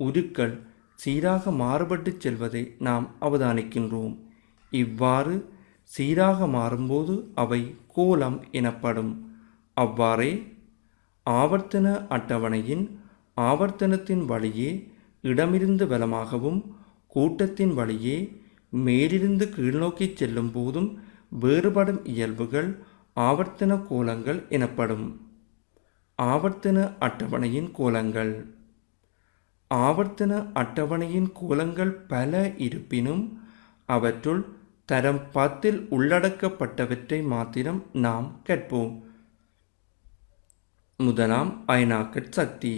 உருக்கள் சீராக மாறுபட்டு செல்வதை நாம் அவதானிக்கின்றோம். இவ்வாறு சீராக மாறும்போது அவை கோலம் எனப்படும். அவ்வாறே ஆவர்த்தன அட்டவணையின் ஆவர்த்தனத்தின் வழியே இடமிருந்து வலமாகவும் கூட்டத்தின் வழியே மேலிருந்து கீழ்நோக்கி செல்லும் போதும் வேறுபடும் இயல்புகள் ஆவர்த்தன கோலங்கள் எனப்படும். ஆவர்த்தன அட்டவணையின் கோலங்கள். ஆவர்த்தன அட்டவணையின் கோலங்கள் பல இருப்பினும் அவற்றுள் தரம் 10 உள்ளடக்கப்பட்டவற்றை மாத்திரம் நாம் கற்போம். முதலாம் அயனாக்கற் சக்தி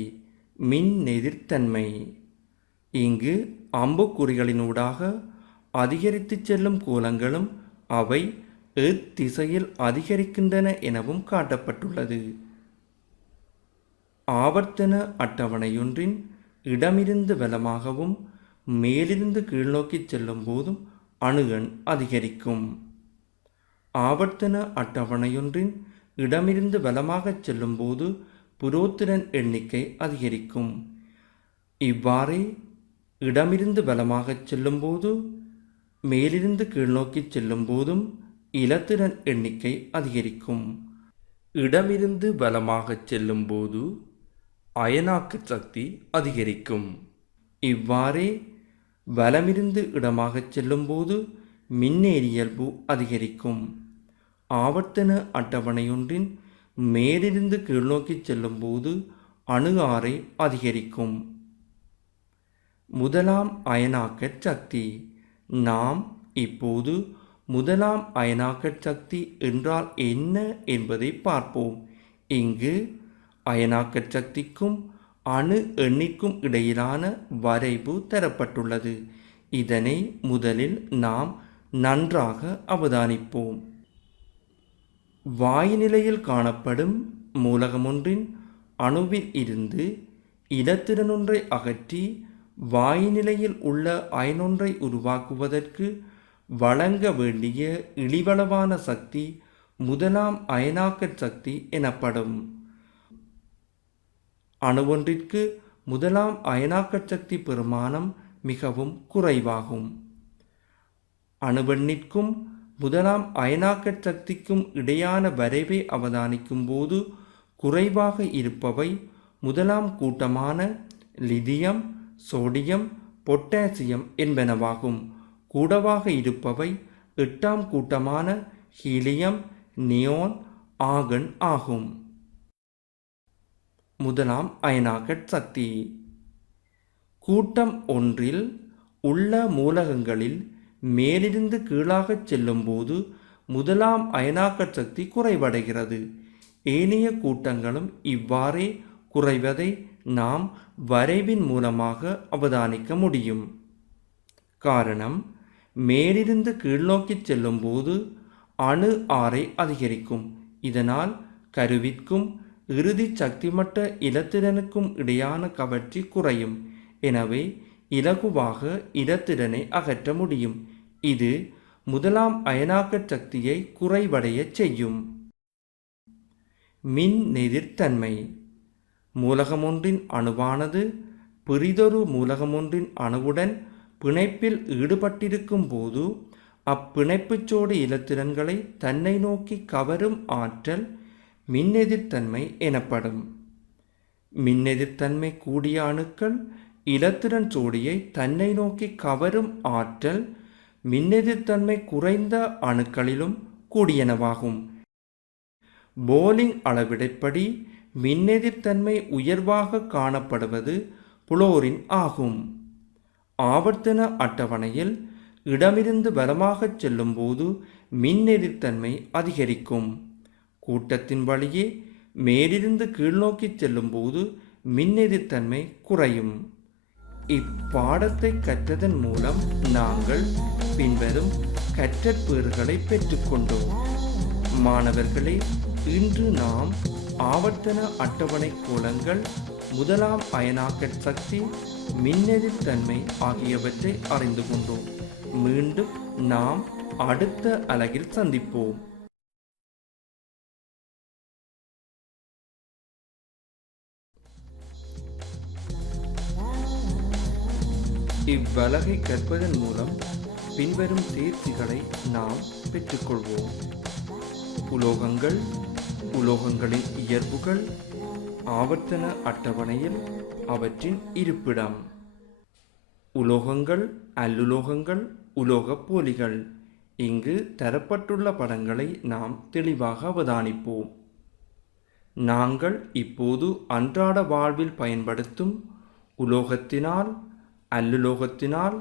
மின்னெதிர்த்தன்மை. இங்கு அம்புக்குறிகளினூடாக அதிகரித்து செல்லும் கோலங்களும் அவை எத்திசையில் அதிகரிக்கின்றன எனவும் காட்டப்பட்டுள்ளது. ஆவர்த்தன அட்டவணையொன்றின் இடமிருந்து வலமாகவும் மேலிருந்து கீழ்நோக்கி செல்லும் போதும் அணுகெண் அதிகரிக்கும். ஆவர்த்தன அட்டவணையொன்றின் இடமிருந்து வலமாகச் செல்லும் போது புரோத்திரன் எண்ணிக்கை அதிகரிக்கும். இவ்வாறே இடமிருந்து வலமாகச் செல்லும் போது மேலிருந்து கீழ்நோக்கி செல்லும் போதும் இலத்திரன் எண்ணிக்கை அதிகரிக்கும். இடமிருந்து வலமாகச் செல்லும் போது அயனாக்க சக்தி அதிகரிக்கும். இவ்வாறே வலமிருந்து இடமாகச் செல்லும் போது மின்னேறியல்பு அதிகரிக்கும். ஆவர்த்தன அட்டவணையொன்றின் மேலிருந்து கீழ்நோக்கி செல்லும் போது அணுகாரை அதிகரிக்கும். முதலாம் அயனாக்கற் சக்தி. நாம் இப்போது முதலாம் அயனாக்கற் சக்தி என்றால் என்ன என்பதை பார்ப்போம். இங்கு அயனாக்கற் சக்திக்கும் அணு எண்ணிக்கும் இடையிலான வரைவு தரப்பட்டுள்ளது. இதனை முதலில் நாம் நன்றாக அவதானிப்போம். வாயுநிலையில் காணப்படும் மூலகமொன்றின் அணுவில் இருந்து இலத்திரனொன்றை அகற்றி வாயுநிலையில் உள்ள அயனொன்றை உருவாக்குவதற்கு வழங்க வேண்டிய இழிவளவான சக்தி முதலாம் அயனாக்கற் சக்தி எனப்படும். அணுவொன்றிற்கு முதலாம் அயனாக்கற் சக்தி பெறுமானம் மிகவும் குறைவாகும். அணுவெண்ணிற்கும் முதலாம் அயனாக்கற் சக்திக்கும் இடையான வரைவை அவதானிக்கும் போது குறைவாக இருப்பவை முதலாம் கூட்டமான லிதியம், சோடியம், பொட்டாசியம் என்பனவாகும். கூடவாக இருப்பவை 8ஆம் கூட்டமான ஹீலியம், நியோன், ஆர்கன் ஆகும். முதலாம் அயனாக்கற் சக்தி. கூட்டம் ஒன்றில் உள்ள மூலகங்களில் மேலிருந்து கீழாகச் செல்லும் போது முதலாம் அயனாக்கற் சக்தி குறைவடைகிறது. ஏனைய கூட்டங்களும் இவ்வாறே குறைவதை நாம் வரைவின் மூலமாக அவதானிக்க முடியும். காரணம், மேலிருந்து கீழ்நோக்கி செல்லும் போது அணு ஆரை அதிகரிக்கும். இதனால் கருவிற்கும் இறுதி சக்திமட்ட இலத்திரனுக்கும் இடையான கவர்ச்சி குறையும். எனவே இலகுவாக இலத்திரனை அகற்ற முடியும். இது முதலாம் அயனாக்கற் சக்தியை குறைவடையச் செய்யும். மின்னெதிர்த்தன்மை. மூலகமொன்றின் அணுவானது பிறிதொரு மூலகமொன்றின் அணுவுடன் பிணைப்பில் ஈடுபட்டிருக்கும் போது அப்பிணைப்புச்சோடு இலத்திரன்களை தன்னை நோக்கி கவரும் ஆற்றல் மின்னெதிர்த்தன்மை எனப்படும். மின்னெதிர்த்தன்மை கூடிய அணுக்கள் இலத்திரன் ஜோடியை தன்னை நோக்கி கவரும் ஆற்றல் மின்னெதிர்த்தன்மை குறைந்த அணுக்களிலும் கூடியனவாகும். போலிங் அளவிடைப்படி மின்னெதிர்த்தன்மை உயர்வாக காணப்படுவது புளோரின் ஆகும். ஆவர்த்தன அட்டவணையில் இடமிருந்து வலமாகச் செல்லும் போது மின்னெதிர்த்தன்மை அதிகரிக்கும். கூட்டத்தின் வழியே மேலிருந்து கீழ்நோக்கி செல்லும் போது மின்னெதிர்த்தன்மை குறையும். இப்பாடத்தை கற்றதன் மூலம் நாங்கள் பின்வரும் கற்றற்பேறுகளை பெற்றுக்கொண்டோம். மாணவர்களே, இன்று நாம் ஆவர்த்தன அட்டவணை கோலங்கள், முதலாம் அயனாக்கற் சக்தி, மின்னெதிர்த்தன்மை ஆகியவற்றை அறிந்து கொண்டோம். மீண்டும் நாம் அடுத்த அலகில் சந்திப்போம். இவ்வலகை கற்பதன் மூலம் பின்வரும் தேர்ச்சிகளை நாம் பெற்றுக்கொள்வோம். உலோகங்கள், உலோகங்களின் இயல்புகள், ஆவர்த்தன அட்டவணையில் அவற்றின் இருப்பிடம். உலோகங்கள், அல்லுலோகங்கள், உலோகப் போலிகள். இங்கு தரப்பட்டுள்ள படங்களை நாம் தெளிவாக அவதானிப்போம். நாங்கள் இப்போது அன்றாட வாழ்வில் பயன்படுத்தும் உலோகத்தினால், அல்லுலோகத்தினால்,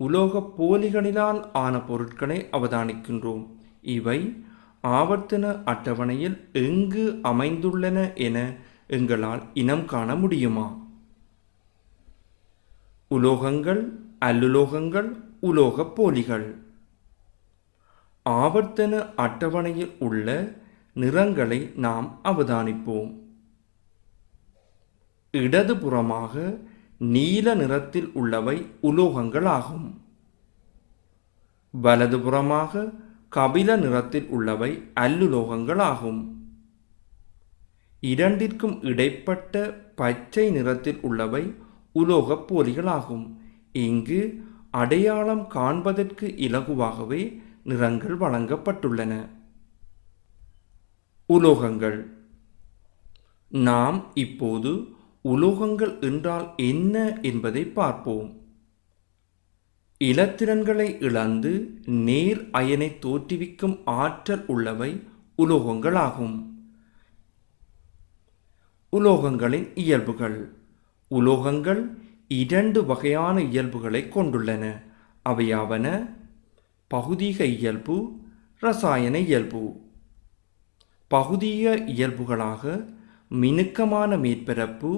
உலோகப் போலிகளினால் ஆன பொருட்களை அவதானிக்கின்றோம். இவை ஆவர்த்தன அட்டவணையில் எங்கு அமைந்துள்ளன என எங்களால் இனம் காண முடியுமா? உலோகங்கள், அல்லுலோகங்கள், உலோகப் போலிகள். ஆவர்த்தன அட்டவணையில் உள்ள நிறங்களை நாம் அவதானிப்போம். இடதுபுறமாக நீல நிறத்தில் உள்ளவை உலோகங்களாகும். வலதுபுறமாக கபில நிறத்தில் உள்ளவை அல்லுலோகங்களாகும். இரண்டிற்கும் இடைப்பட்ட பச்சை நிறத்தில் உள்ளவை உலோகப் போலிகளாகும். இங்கு அடையாளம் காண்பதற்கு இலகுவாகவே நிறங்கள் வழங்கப்பட்டுள்ளன. உலோகங்கள். நாம் இப்போது உலோகங்கள் என்றால் என்ன என்பதை பார்ப்போம். இலத்திரன்களை இழந்து நேர் அயனை தோற்றுவிக்கும் ஆற்றல் உள்ளவை உலோகங்களாகும். உலோகங்களின் இயல்புகள். உலோகங்கள் இரண்டு வகையான இயல்புகளை கொண்டுள்ளன. அவையாவன பகுதீக இயல்பு, இரசாயன இயல்பு. பகுதீக இயல்புகளாக மினுக்கமான மேற்பரப்பு,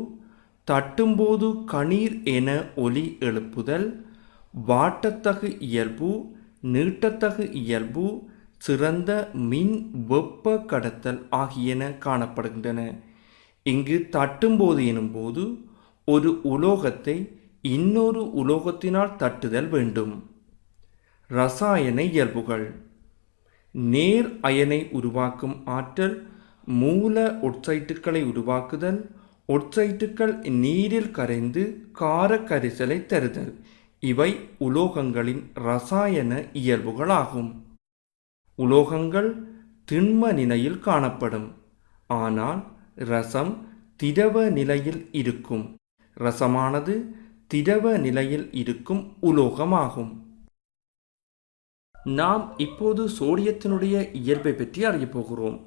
தட்டும்போது கணீர் என ஒலி எழுப்புதல், வாட்டத்தகு இயல்பு, நீட்டத்தகு இயல்பு, சிறந்த மின் வெப்ப கடத்தல் ஆகியன காணப்படுகின்றன. இங்கு தட்டும்போது எனும்போது ஒரு உலோகத்தை இன்னொரு உலோகத்தினால் தட்டுதல் வேண்டும். இரசாயன இயல்புகள். நேர் அயனை உருவாக்கும் ஆற்றல், மூல ஒட்சைட்டுக்களை உருவாக்குதல், ஒட்சைட்டுக்கள் நீரில் கரைந்து கார கரிசலை தருதல். இவை உலோகங்களின் இரசாயன இயல்புகளாகும். உலோகங்கள் திண்ம நிலையில் காணப்படும். ஆனால் இரசம் திரவ நிலையில் இருக்கும். இரசமானது திரவ நிலையில் இருக்கும் உலோகமாகும். நாம் இப்போது சோடியத்தினுடைய இயல்பை பற்றி அறியப் போகிறோம்.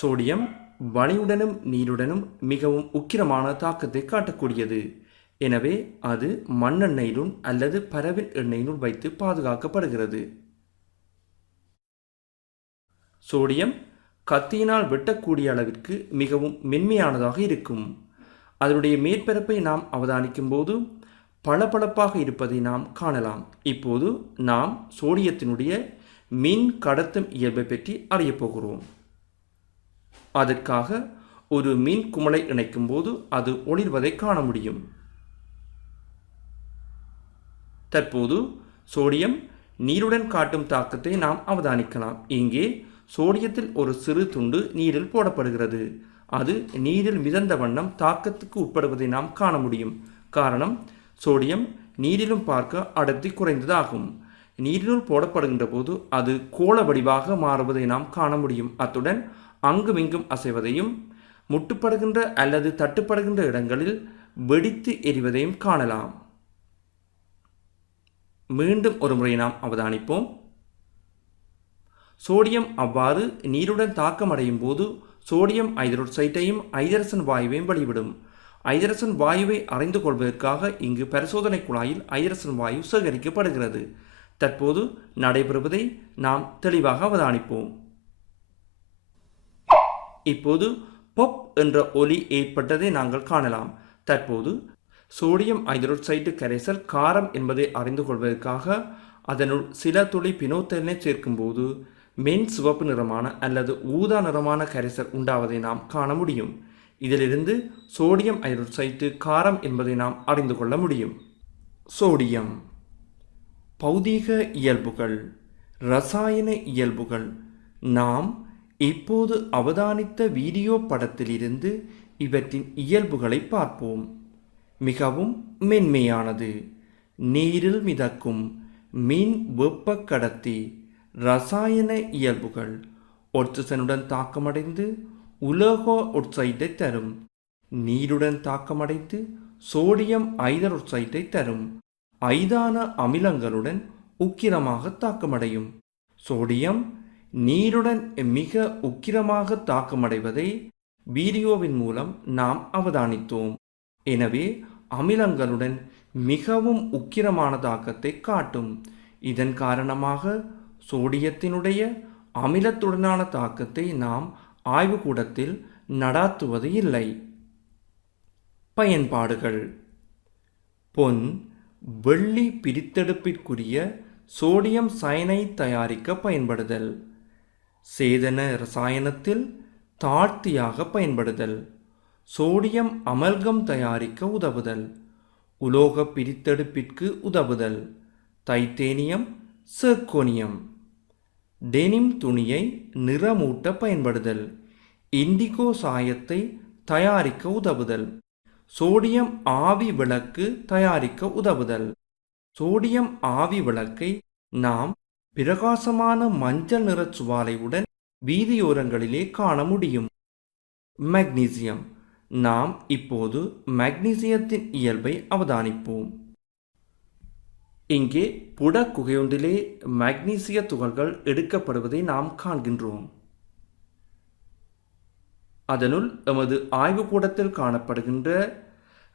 சோடியம் வளியுடனும் நீருடனும் மிகவும் உக்கிரமான தாக்கத்தை காட்டக்கூடியது. எனவே அது மண்ணெண்ணெயிலும் அல்லது பரவின் எண்ணெயிலும் வைத்து பாதுகாக்கப்படுகிறது. சோடியம் கத்தியினால் வெட்டக்கூடிய அளவிற்கு மிகவும் மென்மையானதாக இருக்கும். அதனுடைய மேற்பரப்பை நாம் அவதானிக்கும் போது பளபளப்பாக இருப்பதை நாம் காணலாம். இப்போது நாம் சோடியத்தினுடைய மின் கடத்தும் இயல்பை பற்றி அறியப் போகிறோம். அதற்காக ஒரு மின் குமளை இணைக்கும் போது அது ஒளிர்வதை காண முடியும். தற்போது சோடியம் நீருடன் காட்டும் தாக்கத்தை நாம் அவதானிக்கலாம். இங்கே சோடியத்தில் ஒரு சிறு துண்டு நீரில் போடப்படுகிறது. அது நீரில் மிதந்த வண்ணம் தாக்கத்துக்கு உட்படுவதை நாம் காண முடியும். காரணம், சோடியம் நீரிலும் பார்க்க அடர்த்தி குறைந்ததாகும். நீரினுள் போடப்படுகின்ற போது அது கோள வடிவாக மாறுவதை நாம் காண முடியும். அத்துடன் அங்குமிங்கும் அசைவதையும், முட்டுப்படுகின்ற அல்லது தட்டுப்படுகின்ற இடங்களில் வெடித்து எரிவதையும் காணலாம். மீண்டும் ஒரு முறை நாம் அவதானிப்போம். சோடியம் அவ்வாறு நீருடன் தாக்கமடையும் போது சோடியம் ஐதரோட்சைட்டையும் ஐதரசன் வாயுவையும் வெளிவிடும். ஐதரசன் வாயுவை அறிந்து கொள்வதற்காக இங்கு பரிசோதனை குழாயில் ஐதரசன் வாயு சேகரிக்கப்படுகிறது. தற்போது நடைபெறுவதை நாம் தெளிவாக அவதானிப்போம். இப்போது பொப் என்ற ஒலி ஏற்பட்டதை நாங்கள் காணலாம். தற்போது சோடியம் ஐதரோட்சைட்டு கரைசல் காரம் என்பதை அறிந்து கொள்வதற்காக அதனுள் சில துளி பினோத்தலினை சேர்க்கும்போது மென் சிவப்பு நிறமான அல்லது ஊதா நிறமான கரைசல் உண்டாவதை நாம் காண முடியும். இதிலிருந்து சோடியம் ஐதரோட்சைட்டு காரம் என்பதை நாம் அறிந்து கொள்ள முடியும். சோடியம். பௌதீக இயல்புகள், இரசாயன இயல்புகள். நாம் இப்போது அவதானித்த வீடியோ படத்திலிருந்து இவற்றின் இயல்புகளை பார்ப்போம். மிகவும் மென்மையானது, நீரில் மிதக்கும், மின் வெப்ப கடத்தி. இரசாயன இயல்புகள். ஒட்சிசனுடன் தாக்கமடைந்து உலோக ஒட்சைட்டை தரும். நீருடன் தாக்கமடைந்து சோடியம் ஐதரொட்சைட்டை தரும். ஐதான அமிலங்களுடன் உக்கிரமாக தாக்கமடையும். சோடியம் நீருடன் மிக உக்கிரமாக தாக்கமடைவதை வீடியோவின் மூலம் நாம் அவதானித்தோம். எனவே அமிலங்களுடன் மிகவும் உக்கிரமான தாக்கத்தை காட்டும். இதன் காரணமாக சோடியத்தினுடைய அமிலத்துடனான தாக்கத்தை நாம் ஆய்வுக்கூடத்தில் நடாத்துவது இல்லை. பயன்பாடுகள். பொன் வெள்ளி பிரித்தெடுப்பிற்குரிய சோடியம் சயனைட் தயாரிக்க பயன்படுதல். சேதன இரசாயனத்தில் தாழ்த்தியாக பயன்படுதல். சோடியம் அமல்கம் தயாரிக்க உதவுதல். உலோக பிரித்தெடுப்பிற்கு உதவுதல். தைட்டேனியம் சிர்கோனியம். டெனிம் துணியை நிறமூட்ட பயன்படுதல். இண்டிகோ சாயத்தை தயாரிக்க உதவுதல். சோடியம் ஆவி விளக்கு தயாரிக்க உதவுதல். சோடியம் ஆவி விளக்கை நாம் பிரகாசமான மஞ்சள் நிற சுவாலையுடன் வீதியோரங்களிலே காண முடியும். மக்னீசியம். நாம் இப்போது மக்னீசியத்தின் இயல்பை அவதானிப்போம். இங்கே புடக்குகையொன்றிலே மக்னீசிய துகள்கள் எடுக்கப்படுவதை நாம் காண்கின்றோம். அதனுள் எமது ஆய்வுக்கூடத்தில் காணப்படுகின்ற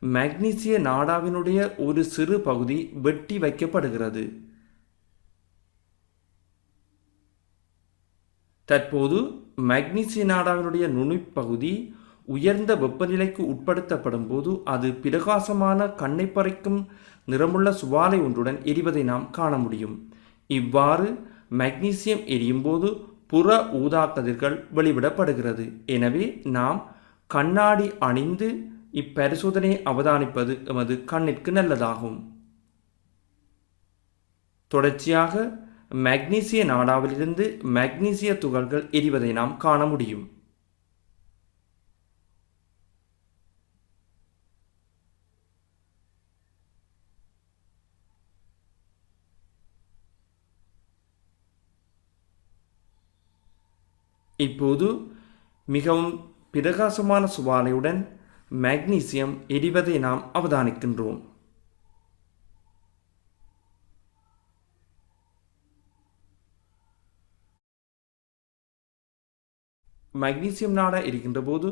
மக்னீசிய நாடாவினுடைய ஒரு சிறு பகுதி வெட்டி வைக்கப்படுகிறது. தற்போது மக்னீசிய நாடாவினுடைய நுனிப்பகுதி உயர்ந்த வெப்பநிலைக்கு உட்படுத்தப்படும் போது அது பிரகாசமான கண்ணை பறிக்கும் நிறமுள்ள சுவாலை ஒன்றுடன் எரிவதை நாம் காண முடியும். இவ்வாறு மக்னீசியம் எரியும் போது புற ஊதா கதிர்கள் வெளிவிடப்படுகிறது. எனவே நாம் கண்ணாடி அணிந்து இப்பரிசோதனையை அவதானிப்பது எமது கண்ணிற்கு நல்லதாகும். தொடர்ச்சியாக மக்னீசிய நாடாவிலிருந்து மக்னீசிய துகள்கள் எரிவதை நாம் காண முடியும். இப்போது மிகவும் பிரகாசமான சுவாலையுடன் மக்னீசியம் எரிவதை நாம் அவதானிக்கின்றோம். மக்னீசியம் நாடா எரிகின்ற போது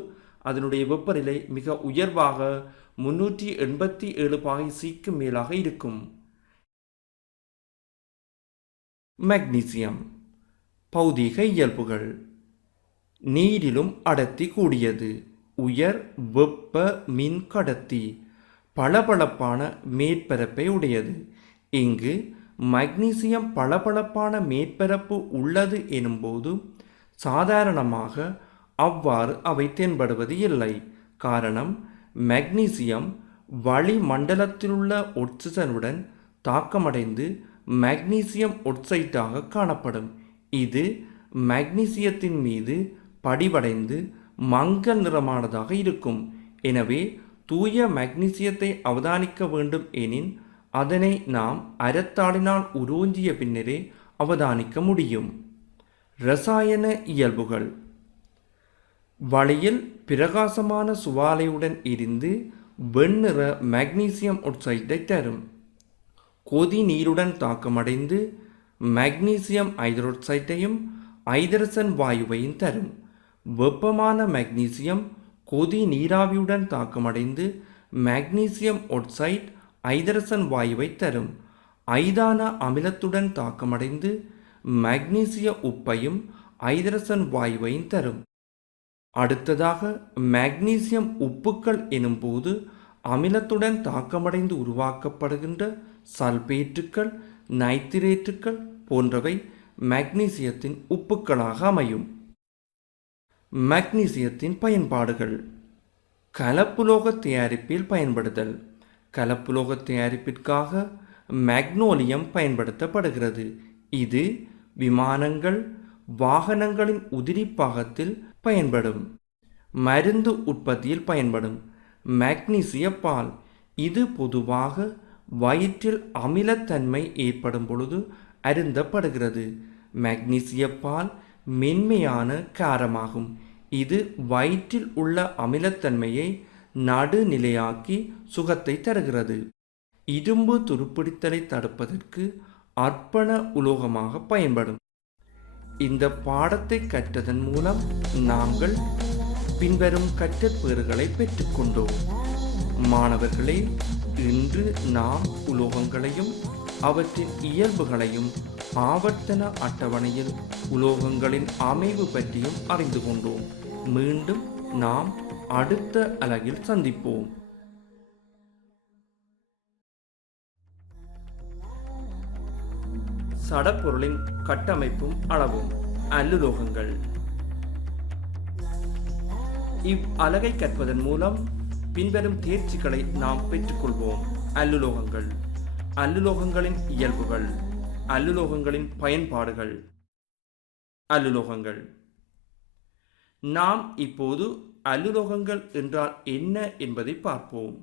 அதனுடைய வெப்பநிலை மிக உயர்வாக 387 பாகை சிக்கு மேலாக இருக்கும். மக்னீசியம். பௌதீக இயல்புகள். நீரிலும் அடர்த்தி கூடியது. உயர் வெப்ப மின் கடத்தி. பளபளப்பான மேற்பரப்பை உடையது. இங்கு மக்னீசியம் பளபளப்பான மேற்பரப்பு உள்ளது எனும்போது சாதாரணமாக அவ்வாறு அவை தென்படுவது இல்லை. காரணம், மக்னீசியம் வளிமண்டலத்திலுள்ள ஒட்சிசனுடன் தாக்கமடைந்து மக்னீசியம் ஒட்சைட்டாக காணப்படும். இது மக்னீசியத்தின் மீது படிவடைந்து மஞ்சள் நிறமானதாக இருக்கும். எனவே தூய மக்னீசியத்தை அவதானிக்க வேண்டும் எனின் அதனை நாம் அரைத்தாளினால் உரோஞ்சிய பின்னரே அவதானிக்க முடியும். இரசாயன இயல்புகள். வளியில் பிரகாசமான சுவாலையுடன் எரிந்து வெண்ணிற மக்னீசியம் ஒட்சைட்டை தரும். கொதி நீருடன் தாக்கமடைந்து மக்னீசியம் ஐதரோட்சைட்டையும் ஐதரசன் வாயுவையும் தரும். வெப்பமான மக்னீசியம் கொதி நீராவியுடன் தாக்கமடைந்து மக்னீசியம் ஒட்சைட் ஐதரசன் வாயுவை தரும். ஐதான அமிலத்துடன் தாக்கமடைந்து மக்னீசிய உப்பையும் ஐதரசன் வாயுவையும் தரும். அடுத்ததாக மக்னீசியம் உப்புக்கள் எனும்போது அமிலத்துடன் தாக்கமடைந்து உருவாக்கப்படுகின்ற சல்பேட்டுக்கள், நைத்திரேட்டுக்கள் போன்றவை மக்னீசியத்தின் உப்புக்களாக அமையும். மக்னீசியத்தின் பயன்பாடுகள். கலப்புலோக தயாரிப்பில் பயன்படுதல். கலப்புலோக தயாரிப்பிற்காக மக்னோலியம் பயன்படுத்தப்படுகிறது. இது விமானங்கள், வாகனங்களின் உதிரி பாகத்தில் பயன்படும். மருந்து உற்பத்தியில் பயன்படும். மக்னீசிய பால். இது பொதுவாக வயிற்றில் அமிலத்தன்மை ஏற்படும் பொழுது அருந்தப்படுகிறது. மெக்னீசிய பால் மென்மையான காரமாகும். இது வயிற்றில் உள்ள அமிலத்தன்மையை நடுநிலையாக்கி சுகத்தை தருகிறது. இரும்பு துருப்பிடித்தலை தடுப்பதற்கு அர்ப்பண உலோகமாக பயன்படும். இந்த பாடத்தை கற்றதன் மூலம் நாங்கள் பின்வரும் கற்றற்பேறுகளை பெற்றுக்கொண்டோம். மாணவர்களே, இன்று நாம் உலோகங்களையும் அவற்றின் இயல்புகளையும் ஆவர்த்தன அட்டவணையில் உலோகங்களின் அமைவு பற்றியும் அறிந்து கொண்டோம். மீண்டும் நாம் அடுத்த அலகில் சந்திப்போம். சடப்பொருளின் கட்டமைப்பும் அளவும். அல்லுலோகங்கள். இவ்வலகை கற்பதன் மூலம் பின்வரும் தேர்ச்சிகளை நாம் பெற்றுக்கொள்வோம். அல்லுலோகங்கள், அல்லுலோகங்களின் இயல்புகள், அல்லுலோகங்களின் பயன்பாடுகள். அல்லுலோகங்கள். நாம் இப்போது அல்லுலோகங்கள் என்றால் என்ன என்பதை பார்ப்போம்.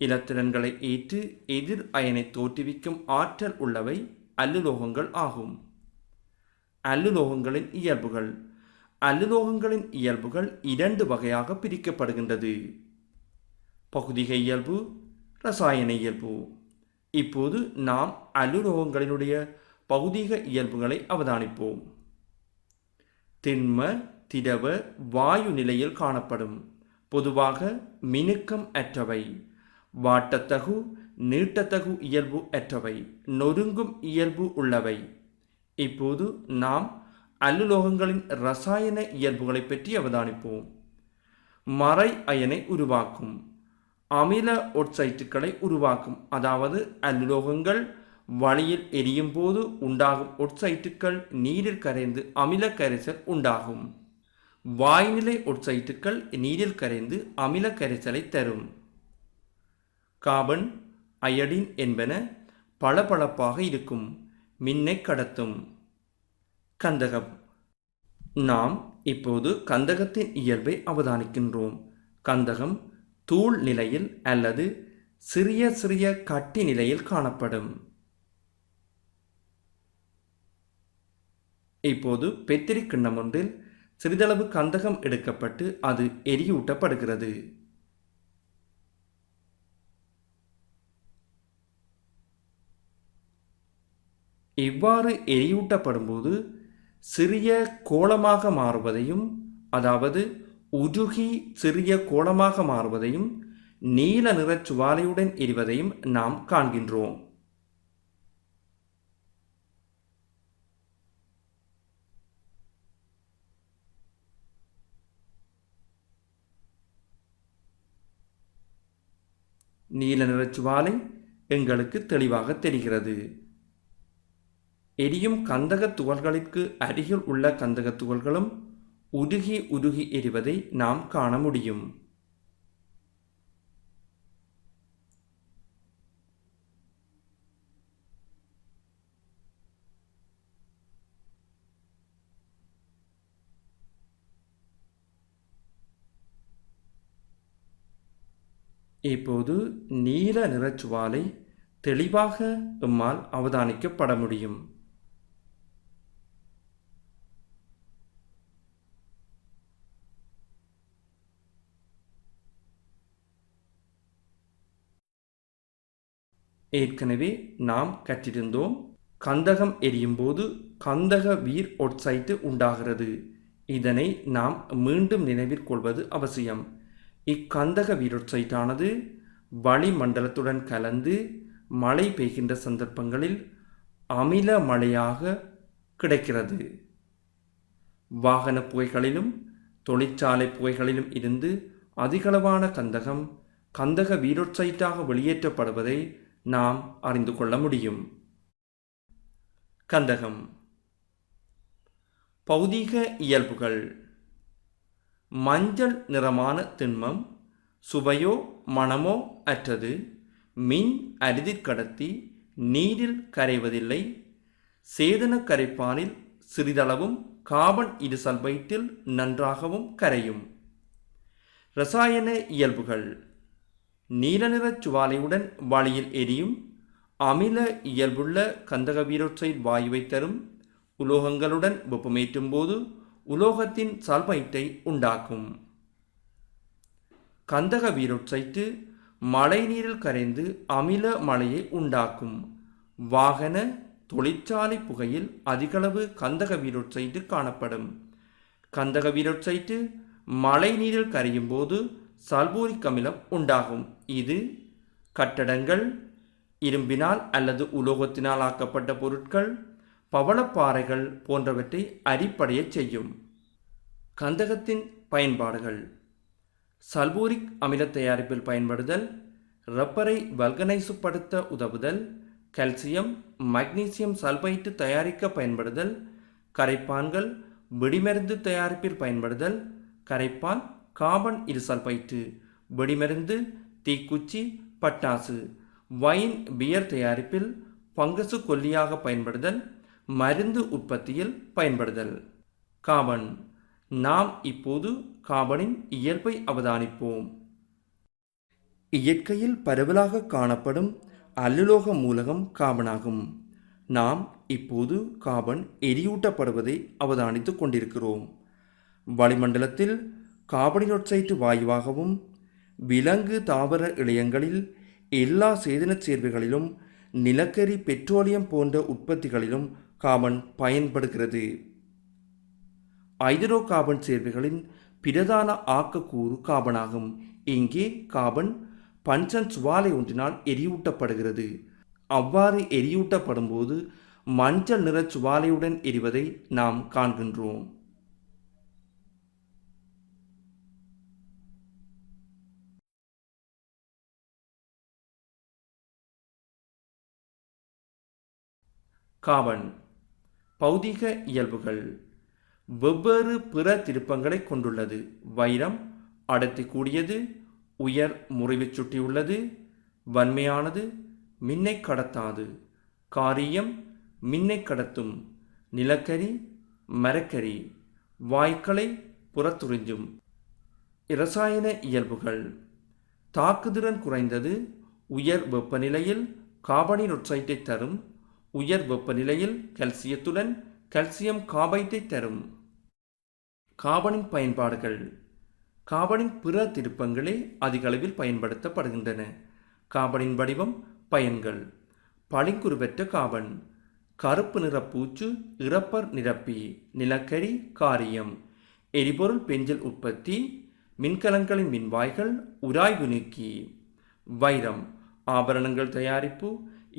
இலத்திரன்களை ஏற்று எதிர் அயனை தோற்றுவிக்கும் ஆற்றல் உள்ளவை அல்லுலோகங்கள் ஆகும். அல்லுலோகங்களின் இயல்புகள். அல்லுலோகங்களின் இயல்புகள் இரண்டு வகையாக பிரிக்கப்படுகின்றது: பகுதிக இயல்பு, இரசாயன இயல்பு. இப்போது நாம் அல்லுலோகங்களினுடைய பகுதிக இயல்புகளை அவதானிப்போம். திண்ம, திரவ, வாயு நிலையில் காணப்படும். பொதுவாக மினுக்கம் அற்றவை, வாட்டத்தகு, நீட்டத்தகு இயல்பு அற்றவை, நொறுங்கும் இயல்பு உள்ளவை. இப்போது நாம் அல்லுலோகங்களின் இரசாயன இயல்புகளை பற்றி அவதானிப்போம். மறை அயனை உருவாக்கும், அமில ஒட்சைட்டுகளை உருவாக்கும். அதாவது அல்லுலோகங்கள் வளியில் எரியும் போது உண்டாகும் ஒட்சைட்டுக்கள் நீரில் கரைந்து அமில கரைசல் உண்டாகும். வாய்நிலை ஒட்சைட்டுக்கள் நீரில் கரைந்து அமில கரைசலை தரும். கார்பன், அயடின் என்பன பளபளப்பாக இருக்கும், மின்னை கடத்தும். கந்தகம். நாம் இப்போது கந்தகத்தின் இயல்பை அவதானிக்கின்றோம். கந்தகம் தூள் நிலையில் அல்லது சிறிய சிறிய கட்டி நிலையில் காணப்படும். இப்போது பெத்திரி கிண்ணம் ஒன்றில் சிறிதளவு கந்தகம் எடுக்கப்பட்டு அது எரியூட்டப்படுகிறது. இவ்வாறு எரியூட்டப்படும் போது சிறிய கோளமாக மாறுவதையும், அதாவது உருகி சிறிய கோளமாக மாறுவதையும், நீல நிற சுவாலையுடன் எரிவதையும் நாம் காண்கின்றோம். நீல நிற சுவாலை எங்களுக்கு தெளிவாக தெரிகிறது. எரியும் கந்தக துகள்களுக்கு அருகில் உள்ள கந்தக துகள்களும் உருகி உருகி எரிவதை நாம் காண முடியும். இப்போது நீல நிறச்சுவாலை தெளிவாக எம்மால் அவதானிக்கப்பட முடியும். ஏற்கனவே நாம் கற்றிருந்தோம், கந்தகம் எரியும் போது கந்தக வீர் ஒட்சைட்டு உண்டாகிறது. இதனை நாம் மீண்டும் நினைவிற்கொள்வது அவசியம். இக்கந்தக வீரொட்சைட்டானது வளிமண்டலத்துடன் கலந்து மழை பெய்கின்ற சந்தர்ப்பங்களில் அமில மழையாக கிடைக்கிறது. வாகன புகைகளிலும் தொழிற்சாலை புகைகளிலும் இருந்து அதிகளவான கந்தகம் கந்தக வீரொட்சைட்டாக வெளியேற்றப்படுவதை நாம் அறிந்து கொள்ள முடியும். கந்தகம். பௌதீக இயல்புகள். மஞ்சள் நிறமான திண்மம் சுவையோ மணமோ அற்றது, மின் அரிதிற்கடத்தி, நீரில் கரைவதில்லை, சேதன கரைப்பானில் சிறிதளவும் கார்பன் இருசல்பைட்டில் நன்றாகவும் கரையும். இரசாயன இயல்புகள். நீல நிறச் சுவாலையுடன் வளியில் எரியும் அமில இயல்புள்ள கந்தக வீரொட்சைட் வாயுவை தரும் உலோகங்களுடன் வெப்பமேற்றும் போது உலோகத்தின் சல்பைட்டை உண்டாக்கும். கந்தக வீரொட்சைட்டு மழை நீரில் கரைந்து அமில மழையை உண்டாக்கும். வாகன தொழிற்சாலை புகையில் அதிகளவு கந்தக வீரொட்சைட்டு காணப்படும். கந்தக வீரொட்சைட்டு மழை நீரில் கரையும் போது சல்பூரிக் அமிலம் உண்டாகும். இது கட்டடங்கள், இரும்பினால் அல்லது உலோகத்தினால் ஆக்கப்பட்ட பொருட்கள், பவளப்பாறைகள் போன்றவற்றை அரிப்படைய செய்யும். கந்தகத்தின் பயன்பாடுகள்: சல்பூரிக் அமில தயாரிப்பில் பயன்படுதல், ரப்பரை வல்கனைசுப்படுத்த உதவுதல், கால்சியம் மக்னீசியம் சல்பைட்டு தயாரிக்க பயன்படுதல், கரைப்பான்கள் வெடிமருந்து தயாரிப்பில் பயன்படுதல், கரைப்பான் கார்பன் இருசல்பைட்டு வெடிமருந்து, தீக்குச்சி, பட்டாசு, வைன் பியர் தயாரிப்பில் பங்கசு கொல்லியாக பயன்படுதல், மருந்து உற்பத்தியில் பயன்படுதல். கார்பன். நாம் இப்போது கார்பனின் இயல்பை அவதானிப்போம். இயற்கையில் பரவலாக காணப்படும் அல்லுலோக மூலகம் கார்பனாகும். நாம் இப்போது கார்பன் எரியூட்டப்படுவதை அவதானித்துக் கொண்டிருக்கிறோம். வளிமண்டலத்தில் கார்பனீரொட்சைட்டு வாயுவாகவும் விலங்கு தாவர இழையங்களில் எல்லா சேதனச் சேர்வைகளிலும் நிலக்கரி பெட்ரோலியம் போன்ற உற்பத்திகளிலும் கார்பன் பயன்படுகிறது. ஐதரோ கார்பன் சேர்வைகளின் பிரதான ஆக்கக்கூறு கார்பனாகும். இங்கே கார்பன் பன்சன் சுவாலை ஒன்றினால் எரியூட்டப்படுகிறது. அவ்வாறு எரியூட்டப்படும் போது மஞ்சள் நிற சுவாலையுடன் எரிவதை நாம் காண்கின்றோம். கார்பன் பௌதிக இயல்புகள்: வெவ்வேறு பிற திருப்பங்களை கொண்டுள்ளது. வைரம் அடர்த்தி கூடியது, உயர் முறிவு சுட்டியுள்ளது, வன்மையானது, மின்னை கடத்தாது. காரீயம் மின்னை கடத்தும். நிலக்கரி மரக்கரி வாயுக்களை புறத்துறிஞ்சும். இரசாயன இயல்புகள்: தாக்குதிறன் குறைந்தது, உயர் வெப்பநிலையில் கார்பனீரொட்சைட்டை தரும், உயர் வெப்பநிலையில் கால்சியத்துடன் கால்சியம் கார்பைட்டை தரும். கார்பனின் பயன்பாடுகள்: கார்பனின் பிற திருப்பங்களே அதிகளவில் பயன்படுத்தப்படுகின்றன. கார்பனின் வடிவம். பயன்கள்: பளிங்குருவற்ற கார்பன், கருப்பு நிற பூச்சு, இறப்பர் நிரப்பி, நிலக்கரி, காரீயம், எரிபொருள் பென்சில் உற்பத்தி, மின்கலன்களின் மின்வாய்கள், உராய்வு நீக்கி. வைரம் ஆபரணங்கள் தயாரிப்பு,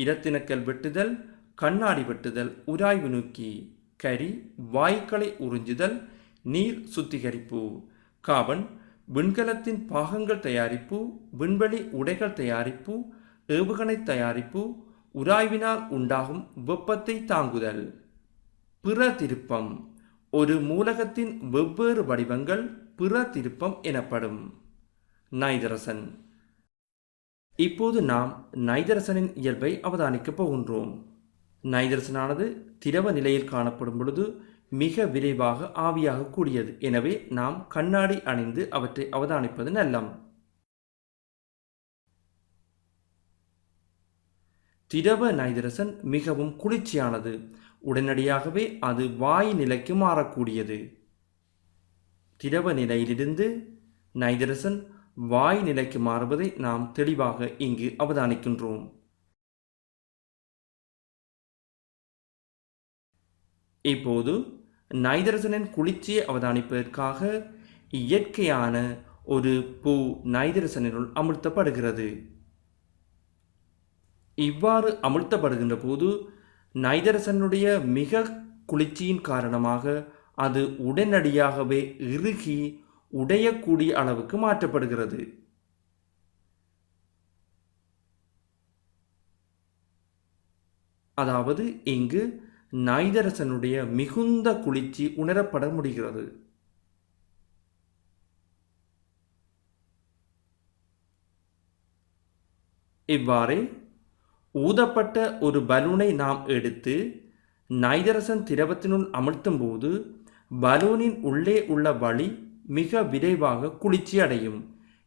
இரத்தினக்கல் வெட்டுதல், கண்ணாடி வெட்டுதல், உராய்வு நீக்கி. கரி வாயுக்களை உறிஞ்சுதல், நீர் சுத்திகரிப்பு. கார்பன் விண்கலத்தின் பாகங்கள் தயாரிப்பு, விண்வெளி உடைகள் தயாரிப்பு, ஏவுகணை தயாரிப்பு, உராய்வினால் உண்டாகும் வெப்பத்தை தாங்குதல். பிற திருப்பம்: ஒரு மூலகத்தின் வெவ்வேறு வடிவங்கள் பிற திருப்பம் எனப்படும். நைதரசன். இப்போது நாம் நைதரசனின் இயல்பை அவதானிக்கப் போகின்றோம். நைதரசனானது திரவ நிலையில் காணப்படும் பொழுது மிக விரைவாக ஆவியாக கூடியது. எனவே நாம் கண்ணாடி அணிந்து அவற்றை அவதானிப்பது நல்லம். திரவ நைதரசன் மிகவும் குளிர்ச்சியானது. உடனடியாகவே அது வாயு நிலைக்கு மாறக்கூடியது. திரவ நிலையிலிருந்து நைதரசன் வாயு நிலைக்கு மாறுவதை நாம் தெளிவாக இங்கு அவதானிக்கின்றோம். இப்போது நைதரசனின் குளிர்ச்சியை அவதானிப்பதற்காக இயற்கையான ஒரு பூ நைதரசனினுள் அமுழ்த்தப்படுகிறது. இவ்வாறு அமுழ்த்தப்படுகின்ற போது நைதரசனுடைய மிக குளிர்ச்சியின் காரணமாக அது உடனடியாகவே இறுகி உடையக்கூடிய அளவுக்கு மாற்றப்படுகிறது. அதாவது இங்கு நைதரசனுடைய மிகுந்த குளிர்ச்சி உணரப்பட முடிகிறது. இவ்வாறே ஊதப்பட்ட ஒரு பலூனை நாம் எடுத்து நைதரசன் திரவத்தினுள் அமர்த்தும் போது பலூனின் உள்ளே உள்ள வளி மிக விரைவாக குளிர்ச்சி அடையும்.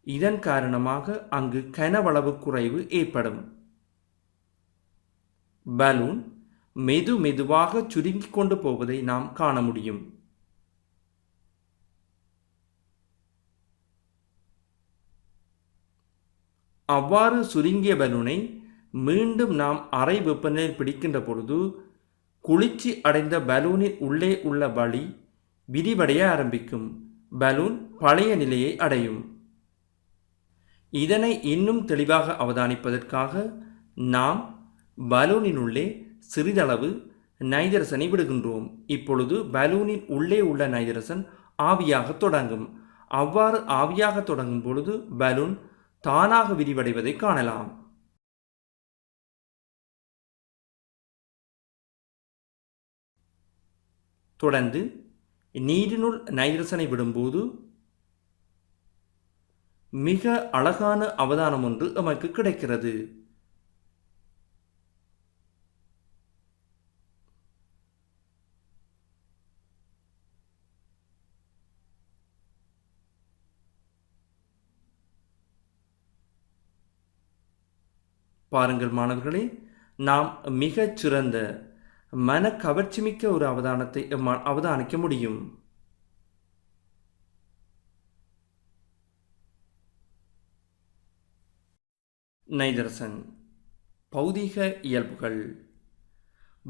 இதன் காரணமாக அங்கு கனவளவு குறைவு ஏற்படும். பலூன் மெதுவாக சுருங்கிக் கொண்டு போவதை நாம் காண முடியும். அவ்வாறு சுருங்கிய பலூனை மீண்டும் நாம் அறை வெப்பநிலையில் பிடிக்கின்ற பொழுது குளிர்ச்சி அடைந்த பலூனின் உள்ளே உள்ள வழி விரிவடைய ஆரம்பிக்கும். பலூன் பழைய நிலையை அடையும். இதனை இன்னும் தெளிவாக அவதானிப்பதற்காக நாம் பலூனினுள்ளே சிறிதளவு நைதரசனை விடுகின்றோம். இப்பொழுது பலூனின் உள்ளே உள்ள நைதரசன் ஆவியாக தொடங்கும். அவ்வாறு ஆவியாக தொடங்கும் பொழுது பலூன் தானாக விரிவடைவதை காணலாம். தொடர்ந்து நீரினுள் நைதரசனை விடும்போது மிக அழகான அவதானம் ஒன்று நமக்கு கிடைக்கிறது. பாருங்கள் மாணவர்களே, நாம் மிகச் சிறந்த மன கவர்ச்சிமிக்க ஒரு அவதானத்தை அவதானிக்க முடியும். நைதரசன் பௌதீக இயல்புகள்.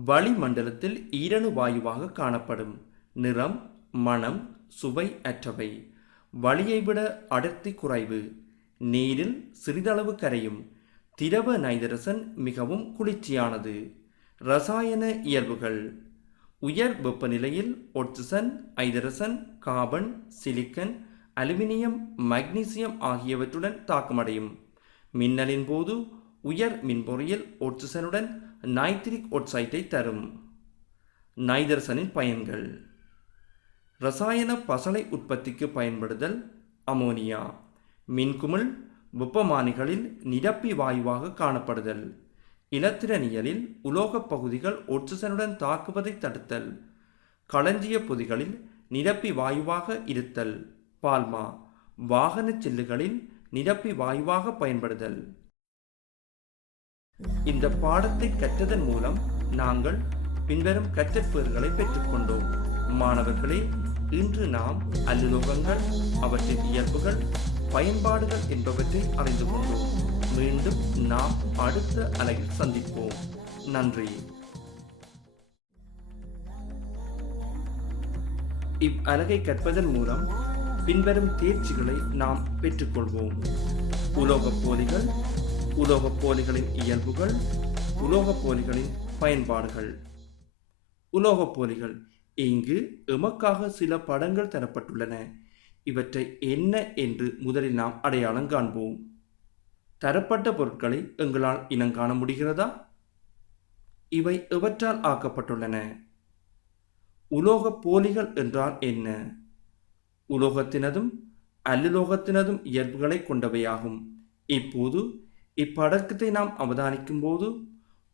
வளிமண்டலத்தில் ஈரணு வாயுவாக காணப்படும். நிறம், மனம், சுவை அற்றவை. வளியை விட அடர்த்தி குறைவு. நீரில் சிறிதளவு கரையும். திரவ நைதரசன் மிகவும் குளிர்ச்சியானது. இரசாயன இயல்புகள். உயர் வெப்பநிலையில் ஒட்சிசன், ஐதரசன், கார்பன், சிலிக்கன், அலுமினியம், மக்னீசியம் ஆகியவற்றுடன் தாக்கமடையும். மின்னலின் போது உயர் மின்பொறியில் ஒட்சிசனுடன் நைட்ரிக் ஒட்சைட்டை தரும். நைதரசனின் பயன்கள். இரசாயன பசளை உற்பத்திக்கு பயன்படுதல். அமோனியா. மின்குமிழ் வெப்பமானிகளில் நிரப்பி வாயுவாக காணப்படுதல். இலத்திரனியலில் உலோகப் பகுதிகள் ஒட்சிசனுடன் தாக்குவதை தடுத்தல். களஞ்சிய பொதிகளில் நிரப்பி வாயுவாக இருத்தல். பால்மா. வாகன சில்லுகளில் நிரப்பி வாயுவாக பயன்படுதல். இந்த பாடத்தை கற்றதன் மூலம் நாங்கள் பின்வரும் கற்றற்பேறுகளை பெற்றுக்கொண்டோம். மாணவர்களே, இன்று நாம் அல்லுலோகங்கள், அவற்றின் இயல்புகள், பயன்பாடுகள் என்பவற்றை அறிந்து கொண்டோம். மீண்டும் நாம் அடுத்த அலகில் சந்திப்போம். நன்றி. இவ்வலகை கற்பதன் மூலம் பின்வரும் தேர்ச்சிகளை நாம் பெற்றுக்கொள்வோம். உலோகப் போலிகள், உலோகப் போலிகளின் இயல்புகள், உலோகப் போலிகளின் பயன்பாடுகள். உலோகப் போலிகள். இங்கு எமக்காக சில படங்கள் தரப்பட்டுள்ளன. இவற்றை என்ன என்று முதலில் நாம் அடையாளம் காண்போம். தரப்பட்ட பொருட்களை எங்களால் இனங்காண முடிகிறதா? இவை எவற்றால் ஆக்கப்பட்டுள்ளன? உலோகப் போலிகள் என்றால் என்ன? உலோகத்தினதும் அல்லுலோகத்தினதும் இயல்புகளை கொண்டவையாகும். இப்போது இப்படக்கத்தை நாம் அவதானிக்கும் போது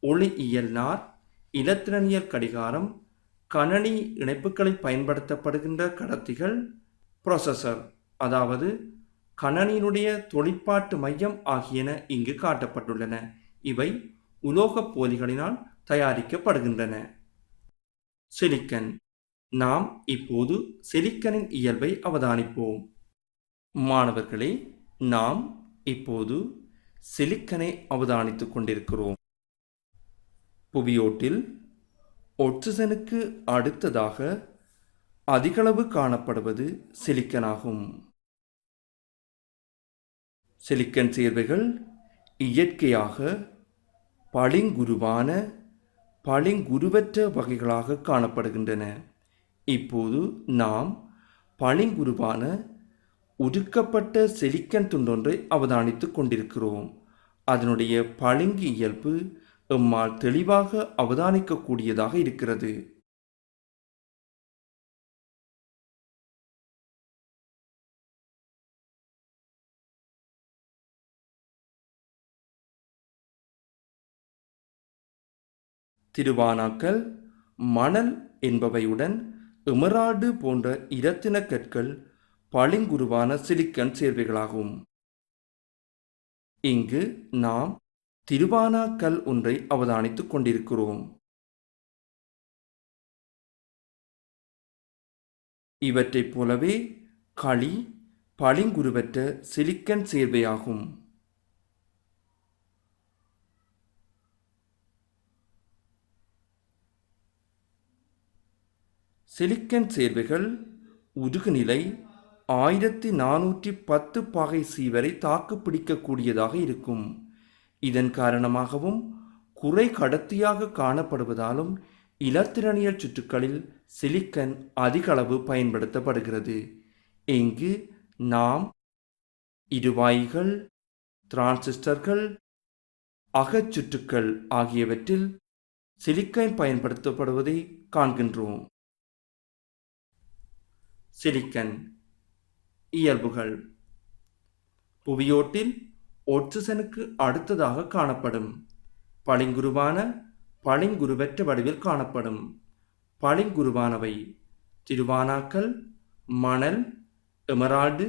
ஒளியியல் நார், இலத்திரனியல் கடிகாரம், கணனி இணைப்புகளில் பயன்படுத்தப்படுகின்ற கடத்திகள், ப்ரொசஸர் அதாவது கணனியினுடைய தொழிற்பாட்டு மையம் ஆகியன இங்கு காட்டப்பட்டுள்ளன. இவை உலோகப் போலிகளினால் தயாரிக்கப்படுகின்றன. சிலிக்கன். நாம் இப்போது சிலிக்கனின் இயல்பை அவதானிப்போம். மாணவர்களே, நாம் இப்போது சிலிக்கனை அவதானித்துக் கொண்டிருக்கிறோம். புவியோட்டில் ஒட்சிசனுக்கு அடுத்ததாக அதிகளவு காணப்படுவது சிலிக்கனாகும். சிலிக்கன் சேர்வைகள் இயற்கையாக பளிங்குருவான, பளிங்குருவற்ற வகைகளாக காணப்படுகின்றன. இப்போது நாம் பளிங்குருவான உருக்கப்பட்ட சிலிக்கன் துண்டொன்றை அவதானித்துக் கொண்டிருக்கிறோம். அதனுடைய பளிங்கு இயல்பு எம்மால் தெளிவாக அவதானிக்கக்கூடியதாக இருக்கிறது. திருவானாக்கல், மணல் என்பவையுடன் எமரால்டு போன்ற இரத்தின கற்கள் பளிங்குருவான சிலிக்கன் சேர்வைகளாகும். இங்கு நாம் திருவானா கல் ஒன்றை அவதானித்துக் கொண்டிருக்கிறோம். இவற்றைப் போலவே களி பளிங்குருவற்ற சிலிக்கன் சேர்வையாகும். சிலிக்கன் சேர்வைகள் உருகுநிலை 1410 பாகை சி வரை தாக்குப்பிடிக்கக்கூடியதாக இருக்கும். இதன் காரணமாகவும் குறை கடத்தியாக காணப்படுவதாலும் இலத்திரனியல் சுற்றுகளில் சிலிக்கன் அதிகளவு பயன்படுத்தப்படுகிறது. இங்கு நாம் இருவாயிகள், டிரான்சிஸ்டர்கள், அகச்சுற்றுக்கள் ஆகியவற்றில் சிலிக்கன் பயன்படுத்தப்படுவதை காண்கின்றோம். சிலிக்கன் இயல்புகள் புவியோட்டில் ஒட்சிசனுக்கு அடுத்ததாக காணப்படும். பளிங்குருவான பளிங்குருவற்ற வடிவில் காணப்படும். பளிங்குருவானவை திருவானாக்கல், மணல், எமரால்டு,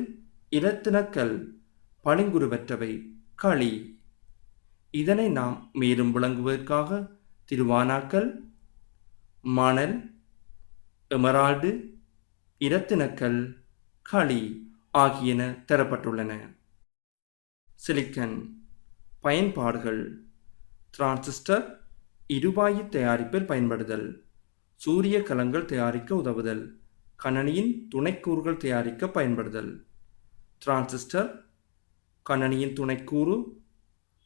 இலத்தினக்கல். பளிங்குருவற்றவை களி. இதனை நாம் மேலும் விளங்குவதற்காக திருவானாக்கல், மணல், எமரால்டு, இரத்தினக்கல், களி ஆகியன தரப்பட்டுள்ளன. சிலிக்கன் பயன்பாடுகள்: டிரான்சிஸ்டர் இருவாயு தயாரிப்பில் பயன்படுதல், சூரிய கலங்கள் தயாரிக்க உதவுதல், கணனியின் துணைக்கூறுகள் தயாரிக்க பயன்படுதல். டிரான்சிஸ்டர், கணனியின் துணைக்கூறு,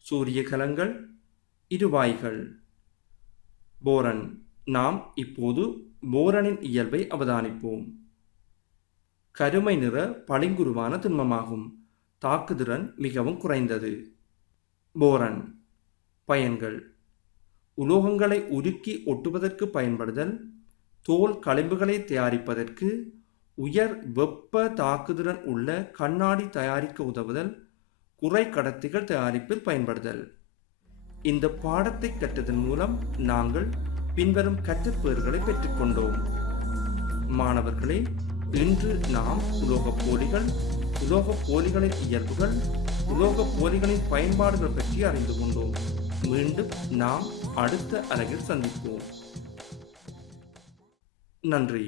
சூரிய கலங்கள், இருவாய்கள். போரன். நாம் இப்போது போரனின் இயல்பை அவதானிப்போம். கருமை நிற பளிங்குருவான திண்மமாகும். தாக்குதிறன் மிகவும் குறைந்தது. போரன் பயன்கள்: உலோகங்களை உருக்கி ஒட்டுவதற்கு பயன்படுதல், தோல் களிம்புகளை தயாரிப்பதற்கு, உயர் வெப்ப தாக்குதிறன் உள்ள கண்ணாடி தயாரிக்க உதவுதல், குறை கடத்திகள் தயாரிப்பில் பயன்படுதல். இந்த பாடத்தை கற்றதன் மூலம் நாங்கள் பின்வரும் கற்றற்பேறுகளை பெற்றுக்கொண்டோம். மாணவர்களே, இன்று நாம் உலோகப் போலிகள், உலோகப் போலிகளின் இயல்புகள், உலோகப் போலிகளின் பயன்பாடுகள் பற்றி அறிந்து கொண்டோம். மீண்டும் நாம் அடுத்த அலகில் சந்திப்போம். நன்றி.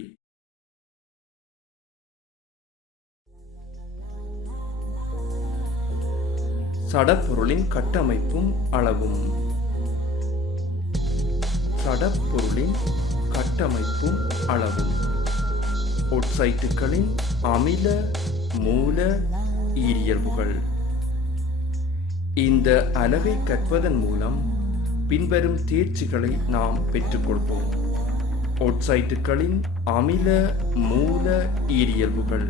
சடப்பொருளின் கட்டமைப்பும் அளவும். சடப்பொருளின் கட்டமைப்பும் அளவும். ஒட்சைட்டுகளின் அமில, மூல, ஈரியல்புகள். இந்த அலகை கற்பதன் மூலம் பின்வரும் தேர்ச்சிகளை நாம் பெற்றுக்கொள்வோம். ஒட்சைட்டுகளின் அமில, மூல, ஈரியல்புகள்.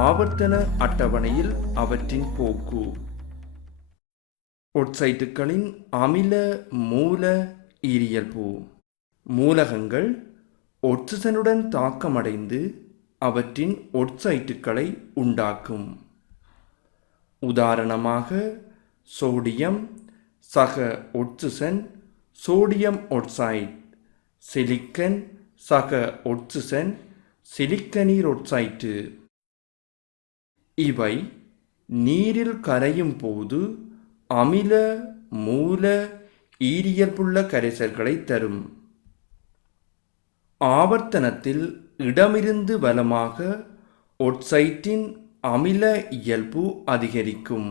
ஆவர்த்தன அட்டவணையில் அவற்றின் போக்கு. ஒட்சைட்டுகளின் அமில, மூல, ஈரியல்பு. மூலகங்கள் ஒட்சிசனுடன் தாக்கமடைந்து அவற்றின் ஒட்சைட்டுகளை உண்டாக்கும். உதாரணமாக சோடியம் சக ஒட்சிசன், சோடியம் ஒட்சைடு. சிலிக்கன் சக ஒட்சிசன், சிலிக்கனீர் ஒட்சைட்டு. இவை நீரில் கரையும் போது அமில, மூல, ஈரியல்புள்ள கரைசல்களை தரும். ஆவர்த்தனத்தில் இடமிருந்து வலமாக ஒட்சைட்டின் அமில இயல்பு அதிகரிக்கும்,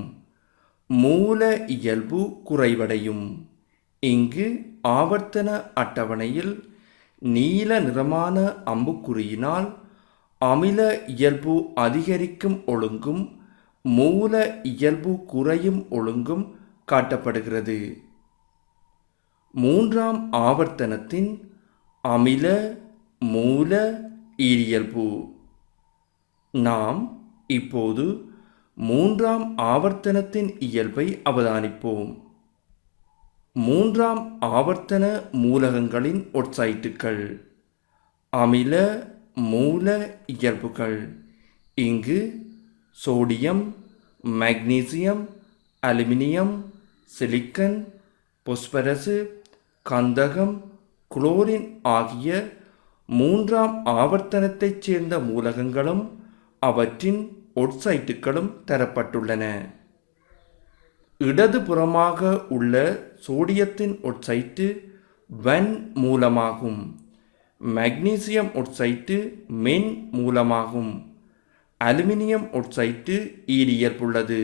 மூல இயல்பு குறைவடையும். இங்கு ஆவர்த்தன அட்டவணையில் நீல நிறமான அம்புக்குறியினால் அமில இயல்பு அதிகரிக்கும் ஒழுங்கும் மூல இயல்பு குறையும் ஒழுங்கும் காட்டப்படுகிறது. மூன்றாம் ஆவர்த்தனத்தின் அமில, மூல, ஈரியல்பு. நாம் இப்போது மூன்றாம் ஆவர்த்தனத்தின் இயல்பை அவதானிப்போம். மூன்றாம் ஆவர்த்தன மூலகங்களின் ஒட்சைட்டுகள். அமில, மூல இயல்புகள். இங்கு சோடியம், மக்னீசியம், அலுமினியம், சிலிக்கன், பொஸ்பரசு, கந்தகம், குளோரின் ஆகிய மூன்றாம் ஆவர்த்தனத்தைச் சேர்ந்த மூலகங்களும் அவற்றின் ஒட்சைட்டுகளும் தரப்பட்டுள்ளன. இடதுபுறமாக உள்ள சோடியத்தின் ஒட்சைட்டு வன் மூலமாகும். மக்னீசியம் ஒட்சைட்டு மென் மூலமாகும். Aluminium oxide ஈரியல்புள்ளது.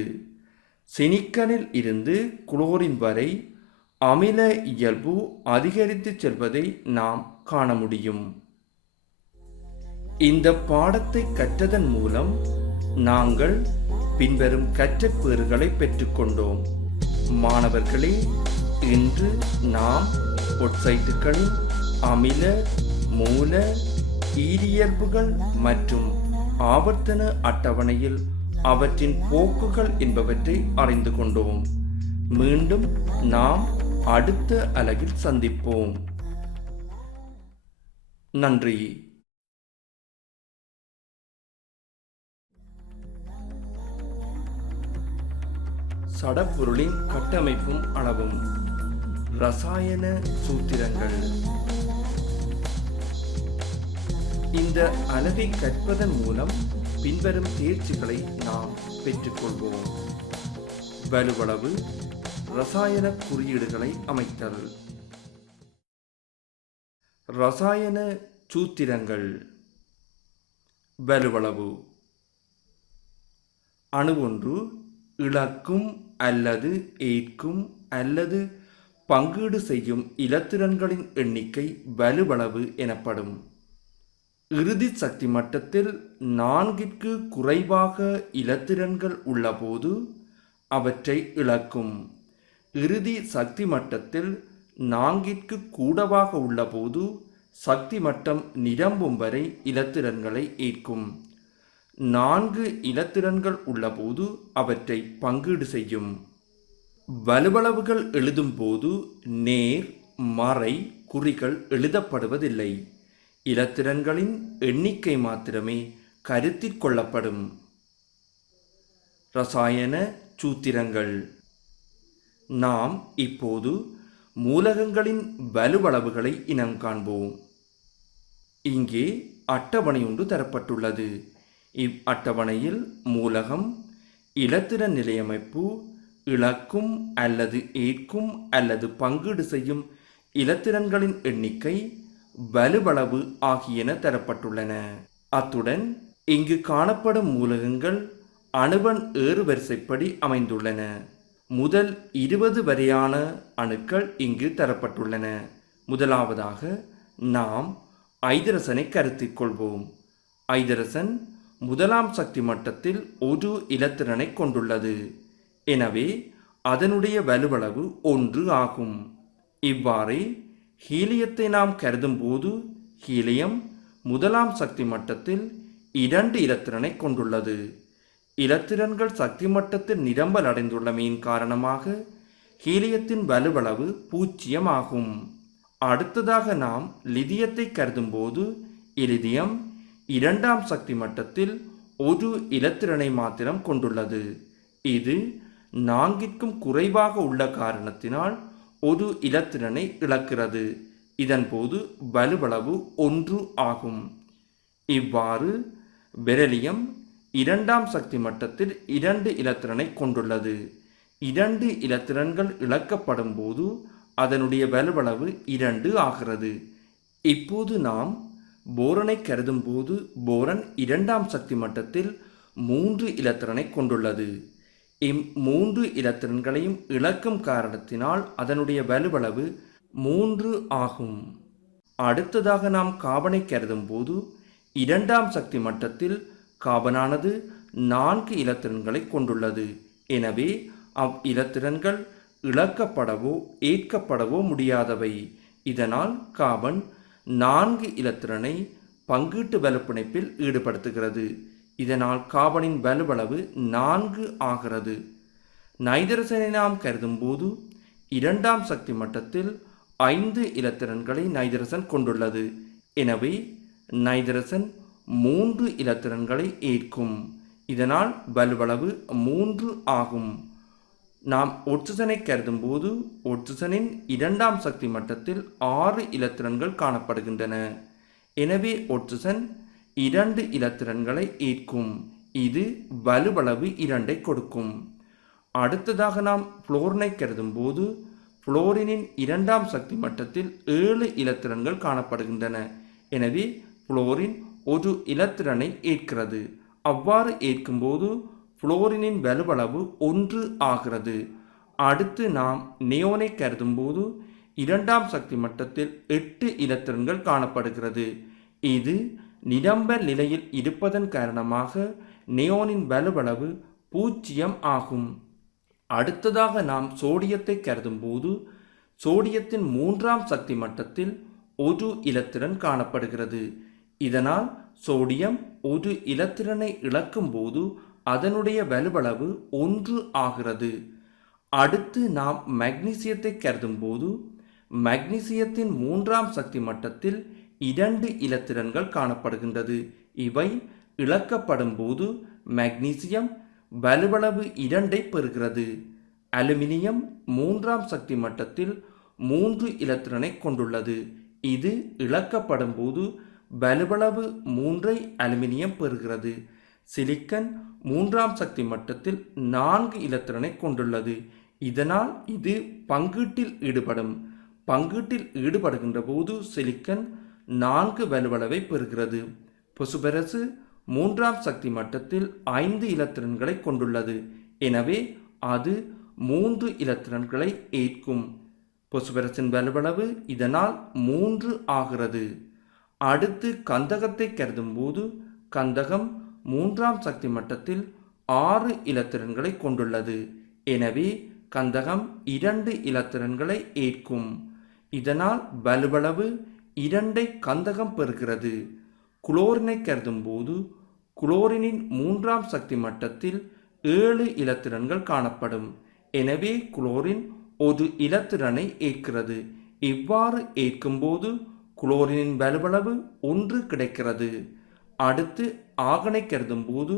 சினிக்கனில் இருந்து குளோரின் வரை அமில இயல்பு அதிகரித்து செல்வதை நாம் காண முடியும். இந்த பாடத்தை கற்றதன் மூலம் நாங்கள் பின்வரும் கற்றப்பேறுகளை பெற்றுக்கொண்டோம். மாணவர்களே, இன்று நாம் ஒட்சைட்டுகளின் அமில, மூல, ஈரியல்புகள் மற்றும் ஆவர்த்தன அட்டவணையில் அவற்றின் போக்குகள் என்பவற்றை அறிந்து கொண்டோம். மீண்டும் நாம் அடுத்த அலகில் சந்திப்போம். நன்றி. சடப்பொருளின் கட்டமைப்பும் அளவும். ரசாயன சூத்திரங்கள். இந்த அலகை கற்பதன் மூலம் பின்வரும் தேர்ச்சிகளை நாம் பெற்றுக்கொள்வோம். வலுவளவு, ரசாயன குறியீடுகளை அமைத்தல், ரசாயன சூத்திரங்கள். வலுவளவு. அணு ஒன்று இழக்கும் அல்லது ஏற்கும் அல்லது பங்கீடு செய்யும் இலத்திரன்களின் எண்ணிக்கை வலுவளவு எனப்படும். இறுதி சக்தி மட்டத்தில் 4ற்கு குறைவாக இலத்திரன்கள் உள்ளபோது அவற்றை இழக்கும். இறுதி சக்தி மட்டத்தில் 4ற்கு கூடவாக உள்ளபோது சக்தி மட்டம் நிரம்பும் வரை இலத்திரன்களை ஏற்கும். 4 இலத்திரன்கள் உள்ளபோது அவற்றை பங்கீடு செய்யும். வலுவளவுகள் எழுதும் போது நேர் மறை குறிகள் எழுதப்படுவதில்லை. இலத்திரன்களின் எண்ணிக்கை மாத்திரமே கருத்தில் கொள்ளப்படும். ரசாயன சூத்திரங்கள். நாம் இப்போது மூலகங்களின் வலுவளவுகளை இனம் காண்போம். இங்கே அட்டவணை ஒன்று தரப்பட்டுள்ளது. இவ் அட்டவணையில் மூலகம், இலத்திரன் நிலையமைப்பு, இழக்கும் அல்லது ஏற்கும் அல்லது பங்கீடு செய்யும் இலத்திரன்களின் எண்ணிக்கை, வலுவளவு ஆகியன தரப்பட்டுள்ளன. அத்துடன் இங்கு காணப்படும் மூலகங்கள் அணுவன் ஏறுவரிசைப்படி அமைந்துள்ளன. முதல் 20 வரையான அணுக்கள் இங்கு தரப்பட்டுள்ளன. முதலாவதாக நாம் ஐதரசனை கருத்தில் கொள்வோம். ஐதரசன் முதலாம் சக்தி மட்டத்தில் ஒரு இலத்திரனை கொண்டுள்ளது. எனவே அதனுடைய வலுவளவு 1 ஆகும். இவ்வாறே ஹீலியத்தை நாம் கருதும் போது ஹீலியம் முதலாம் சக்தி மட்டத்தில் 2 இலத்திரனை கொண்டுள்ளது. இலத்திரன்கள் சக்தி மட்டத்தில் நிரம்பல் அடைந்துள்ளமையின் காரணமாக ஹீலியத்தின் வலுவளவு 0 ஆகும். அடுத்ததாக நாம் லிதியத்தை கருதும் போது இலிதியம் 2ஆம் சக்தி மட்டத்தில் ஒரு இலத்திரனை மாத்திரம் கொண்டுள்ளது. இது 4ற்கும் குறைவாக உள்ள காரணத்தினால் ஒரு இலத்திரனை இழக்கிறது. இதன்போது வலுவளவு 1 ஆகும். இவ்வாறு பெரிலியம் 2ஆம் சக்தி மட்டத்தில் 2 இலத்திரனை கொண்டுள்ளது. 2 இலத்திரன்கள் இழக்கப்படும் போது அதனுடைய வலுவளவு 2 ஆகிறது. இப்போது நாம் போரனை கருதும் போது போரன் 2ஆம் சக்தி மட்டத்தில் 3 இலத்திரனை கொண்டுள்ளது. 3 இலத்திரன்களையும் இழக்கும் காரணத்தினால் அதனுடைய வலுவளவு 3 ஆகும். அடுத்ததாக நாம் காபனை கருதும் போது 2ஆம் சக்தி மட்டத்தில் காபனானது 4 இலத்திரன்களை கொண்டுள்ளது. எனவே அவ் இலத்திரன்கள் இழக்கப்படவோ ஏற்கப்படவோ முடியாதவை. இதனால் காபன் 4 இலத்திரனை பங்கீட்டு வலுப்பிணைப்பில் ஈடுபடுத்துகிறது. இதனால் காபனின் வலுவளவு 4 ஆகிறது. நைதரசனை நாம் கருதும் போது 2ஆம் சக்தி மட்டத்தில் 5 இலத்திரன்களை நைதரசன் கொண்டுள்ளது. எனவே நைதரசன் 3 இலத்திரன்களை ஏற்கும். இதனால் வலுவளவு 3 ஆகும். நாம் ஒட்சிசனை கருதும் போது ஒட்சிசனின் 2ஆம் சக்தி மட்டத்தில் 6 இலத்திரன்கள் காணப்படுகின்றன. எனவே ஒட்சிசன் 2 இலத்திரன்களை ஏற்கும். இது வலுவளவு 2 கொடுக்கும். அடுத்ததாக நாம் புளோரினை கருதும் போது புளோரினின் இரண்டாம் சக்தி மட்டத்தில் 7 இலத்திரன்கள் காணப்படுகின்றன. எனவே புளோரின் ஒரு இலத்திரனை ஏற்கிறது. அவ்வாறு ஏற்கும்போது புளோரினின் வலுவளவு 1 ஆகிறது. அடுத்து நாம் நியோனை கருதும் போது இரண்டாம் சக்தி மட்டத்தில் 8 இலத்திரன்கள் காணப்படுகிறது. இது நிரம்பல் நிலையில் இருப்பதன் காரணமாக நியோனின் வலுவளவு 0 ஆகும். அடுத்ததாக நாம் சோடியத்தை கருதும் போது சோடியத்தின் மூன்றாம் சக்தி மட்டத்தில் ஒரு இலத்திரன் காணப்படுகிறது. இதனால் சோடியம் ஒரு இலத்திரனை இழக்கும் போது அதனுடைய வலுவளவு 1 ஆகிறது. அடுத்து நாம் மக்னீசியத்தை கருதும் போது மக்னீசியத்தின் மூன்றாம் சக்தி மட்டத்தில் 2 இலத்திரன்கள் காணப்படுகின்றது. இவை இழக்கப்படும் போது மக்னீசியம் வலுவளவு 2 பெறுகிறது. அலுமினியம் மூன்றாம் சக்தி மட்டத்தில் 3 இலத்திரனை கொண்டுள்ளது. இது இழக்கப்படும் போது வலுவளவு 3 அலுமினியம் பெறுகிறது. சிலிக்கன் மூன்றாம் சக்தி மட்டத்தில் 4 இலத்திரனை கொண்டுள்ளது. இதனால் இது பங்கீட்டில் ஈடுபடும். பங்கீட்டில் ஈடுபடுகின்ற போது சிலிக்கன் 4 வலுவளவை பெறுகிறது. பொசுபரசு மூன்றாம் சக்தி மட்டத்தில் 5 இலத்திரன்களை கொண்டுள்ளது. எனவே அது 3 இலத்திரன்களை ஏற்கும். பொசுபரசின் வலுவளவு இதனால் 3 ஆகிறது. அடுத்து கந்தகத்தை கருதும் போது கந்தகம் மூன்றாம் சக்தி மட்டத்தில் 6 இலத்திரன்களை கொண்டுள்ளது. எனவே கந்தகம் 2 இலத்திரன்களை ஏற்கும். இதனால் வலுவளவு 2 கந்தகம் பெறுகிறது. குளோரினை கருதும் போது குளோரினின் மூன்றாம் சக்தி மட்டத்தில் 7 இலத்திரன்கள் காணப்படும். எனவே குளோரின் ஒரு இலத்திரனை ஏற்கிறது. இவ்வாறு ஏற்கும்போது குளோரினின் வலுவளவு 1 கிடைக்கிறது. அடுத்து ஆகனை கருதும் போது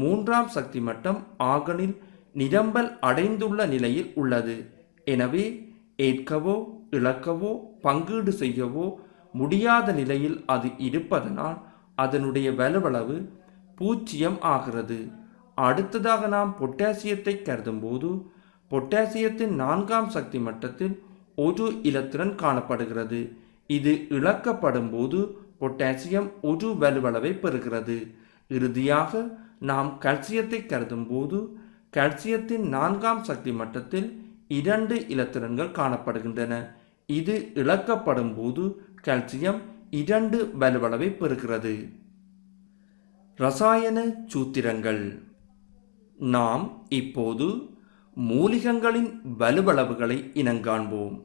மூன்றாம் சக்தி மட்டம் ஆகனில் நிரம்பல் அடைந்துள்ள நிலையில் உள்ளது. எனவே ஏற்கவோ இழக்கவோ பங்கீடு செய்யவோ முடியாத நிலையில் அது இருப்பதனால் அதனுடைய வலுவளவு 0 ஆகிறது. அடுத்ததாக நாம் பொட்டாசியத்தை கருதும் போது பொட்டாசியத்தின் 4ஆம் சக்தி மட்டத்தில் ஒரு இலத்திரன் காணப்படுகிறது. இது இழக்கப்படும் போது பொட்டாசியம் ஒரு வலுவளவை பெறுகிறது. இறுதியாக நாம் கல்சியத்தை கருதும் போது கல்சியத்தின் 4ஆம் சக்தி மட்டத்தில் 2 இலத்திரன்கள் காணப்படுகின்றன. இது இழக்கப்படும் போது கல்சியம் 2 வலுவளவை பெறுகிறது. ரசாயன சூத்திரங்கள். நாம் இப்போது மூலிகங்களின் வலுவளவுகளை இனங்காண்போம்.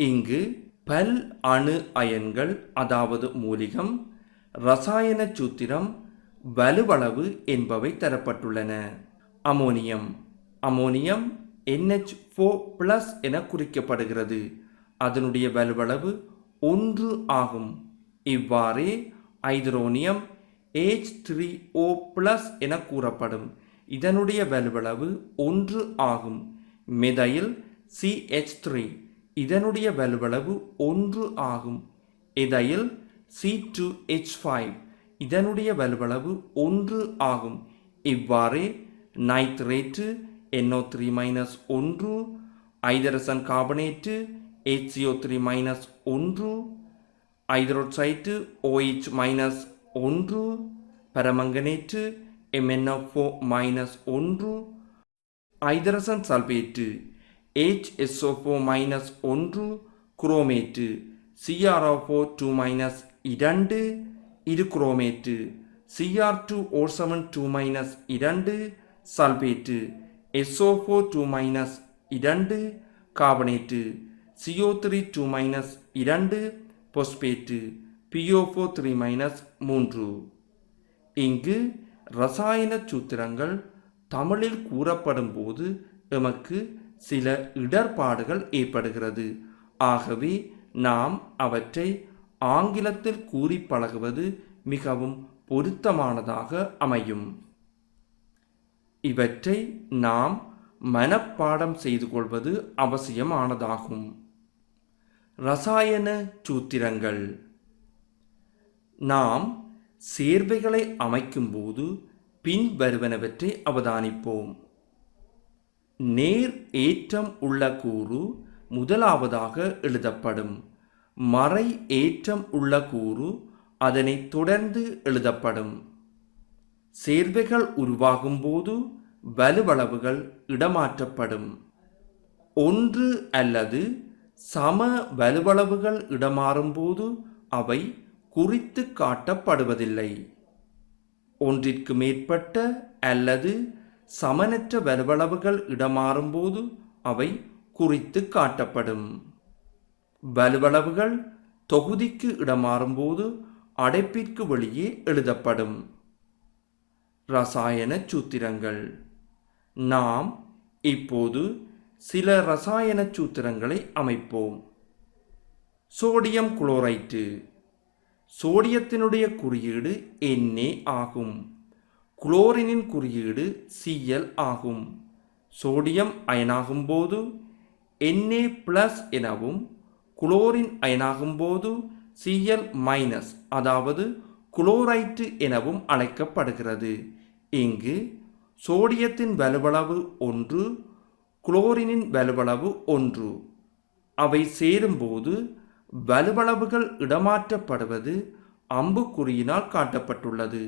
இங்கு பல் அணு அயன்கள் அதாவது மூலிகம், ரசாயன சூத்திரம், வலுவளவு என்பவை தரப்பட்டுள்ளன. அமோனியம். அமோனியம் NH4+ என குறிக்கப்படுகிறது. அதனுடைய வலுவளவு 1 ஆகும். இவ்வாறே ஐதரோனியம் H3O+ என கூறப்படும். இதனுடைய வலுவளவு 1 ஆகும். மெதைல் CH3 இதனுடைய வலுவளவு 1 ஆகும். எதைல் C2H5 இதனுடைய வலுவளவு 1 ஆகும். இவ்வாறே நைட்ரேட்டு NO3-1, ஐதரசன் கார்பனேட்டு HCO3-1, ஐதரோட்சைட்டு OH-1, பரமங்கனேட்டு MnO4-1, ஐதரசன் சல்பேட்டு HSO4-1, குரோமேட்டு CrO4-2-2, இரு chromate Cr2O7-2-2, sulphate SO4-2-2, carbonate CO3-2-2, phosphate PO4-3. இங்கு ரசாயன சூத்திரங்கள் தமிழில் கூறப்படும் போது எமக்கு சில இடர்பாடுகள் ஏற்படுகிறது. ஆகவே நாம் அவற்றை ஆங்கிலத்தில் கூறி பழகுவது மிகவும் பொருத்தமானதாக அமையும். இவற்றை நாம் மனப்பாடம் செய்து கொள்வது அவசியமானதாகும். ரசாயன சூத்திரங்கள். நாம் சேர்வைகளை அமைக்கும் போது பின்வருவனவற்றை அவதானிப்போம். நேர் ஏற்றம் உள்ள கூறு முதலாவதாக எழுதப்படும். மறை ஏற்றம் உள்ள கூறு அதனை தொடர்ந்து எழுதப்படும். சேர்வைகள் உருவாகும் போது வலுவளவுகள் இடமாற்றப்படும். ஒன்று அல்லது சம வலுவளவுகள் இடமாறும் போது அவை குறித்து காட்டப்படுவதில்லை. ஒன்றிற்கு மேற்பட்ட அல்லது சமனற்ற வலுவளவுகள் இடமாறும் போது அவை குறித்து காட்டப்படும். வலுவளவுகள் தொகுதிக்கு இடமாறும் போது அடைப்பிற்கு வெளியே எழுதப்படும். ரசாயன சூத்திரங்கள். நாம் இப்போது சில ரசாயன சூத்திரங்களை அமைப்போம். Sodium chloride. சோடியத்தினுடைய குறியீடு Na ஆகும். குளோரினின் குறியீடு Cl ஆகும். சோடியம் அயனாகும் போது Na+ எனவும் குளோரின் அயனாகும் போது Cl- அதாவது குளோரைட்டு எனவும் அழைக்கப்படுகிறது. இங்கு சோடியத்தின் வலுவளவு 1, குளோரினின் வலுவளவு 1. அவை சேரும்போது வலுவளவுகள் இடமாற்றப்படுவது அம்புக்குறியினால் காட்டப்பட்டுள்ளது.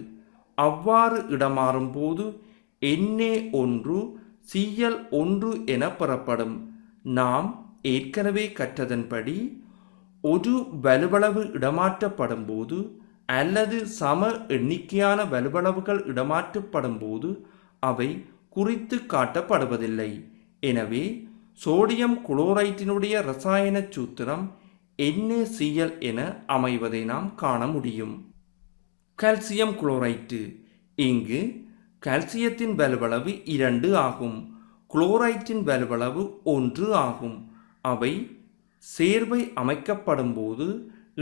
அவ்வாறு இடமாறும் போது Na1 Cl1 என பெறப்படும். நாம் ஏற்கனவே கற்றதன்படி ஒரு வலுவளவு இடமாற்றப்படும் போது அல்லது சம எண்ணிக்கையான வலுவளவுகள் இடமாற்றப்படும் போது அவை குறித்து காட்டப்படுவதில்லை. எனவே சோடியம் குளோரைட்டினுடைய இரசாயன சூத்திரம் NaCl என அமைவதை நாம் காண முடியும். Calcium chloride. இங்கு கால்சியத்தின் வலுவளவு 2 ஆகும். குளோரைட்டின் வலுவளவு 1 ஆகும். அவை சேர்வை அமைக்கப்படும் போது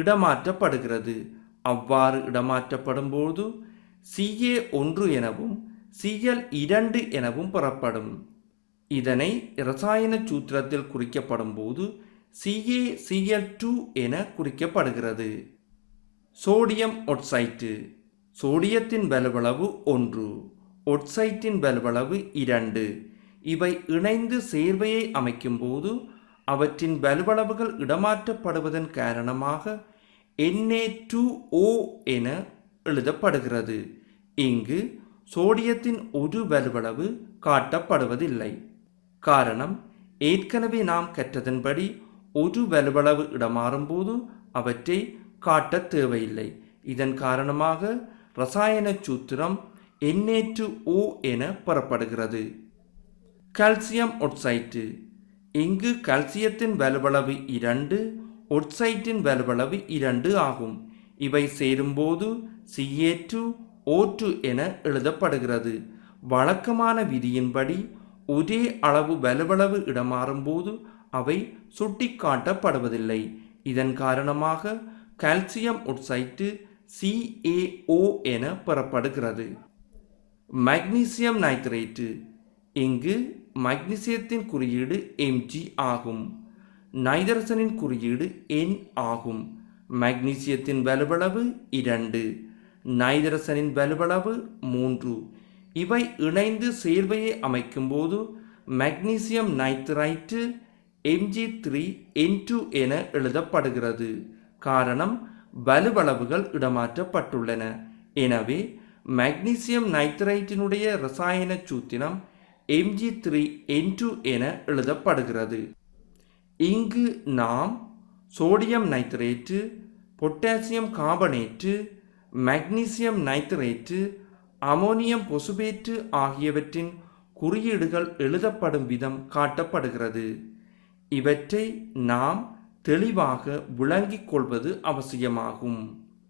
இடமாற்றப்படுகிறது. அவ்வாறு இடமாற்றப்படும் போது Ca1 எனவும் Cl2 எனவும் பெறப்படும். இதனை இரசாயன சூத்திரத்தில் குறிக்கப்படும் போது CaCl2 என குறிக்கப்படுகிறது. Sodium oxide. சோடியத்தின் வலுவளவு 1, ஒட்சைட்டின் வலுவளவு 2. இவை இணைந்து சேர்வையை அமைக்கும் போது அவற்றின் வலுவளவுகள் இடமாற்றப்படுவதன் காரணமாக Na2O என எழுதப்படுகிறது. இங்கு சோடியத்தின் ஒரு வலுவளவு காட்டப்படுவதில்லை. காரணம், ஏற்கனவே நாம் கற்றதன்படி ஒரு வலுவளவு இடமாறும் போது அவற்றை காட்ட தேவையில்லை. இதன் காரணமாக இரசாயன சூத்திரம் Na2O என பெறப்படுகிறது. Calcium oxide. இங்கு கால்சியத்தின் வலுவளவு 2, ஒட்சைட்டின் வலுவளவு 2 ஆகும். இவை சேரும்போது Ca2O2 என எழுதப்படுகிறது. வழக்கமான விதியின்படி ஒரே அளவு வலுவளவு இடமாறும் போது அவை சுட்டிக்காட்டப்படுவதில்லை. இதன் காரணமாக கால்சியம் ஒட்சைட்டு CaO என பெறப்படுகிறது. Magnesium nitrate. இங்கு மக்னீசியத்தின் குறியீடு Mg ஆகும். நைதரசனின் குறியீடு N ஆகும். மக்னீசியத்தின் வலுவளவு 2, நைதரசனின் வலுவளவு 3. இவை இணைந்து சேர்வையை அமைக்கும் போது மக்னீசியம் நைட்ரைட்டு Mg3N2 என எழுதப்படுகிறது. காரணம், வலுவளவுகள் இடமாற்றப்பட்டுள்ளன. எனவே மக்னீசியம் நைட்ரைட்டினுடைய இரசாயன சூத்திரம் Mg3N2 என எழுதப்படுகிறது. இங்கு நாம் sodium nitrate, potassium carbonate, magnesium nitrate, ammonium phosphate ஆகியவற்றின் குறியீடுகள் எழுதப்படும் விதம் காட்டப்படுகிறது. இவற்றை நாம் தெளிவாக விளங்கிக் கொள்வது அவசியமாகும்.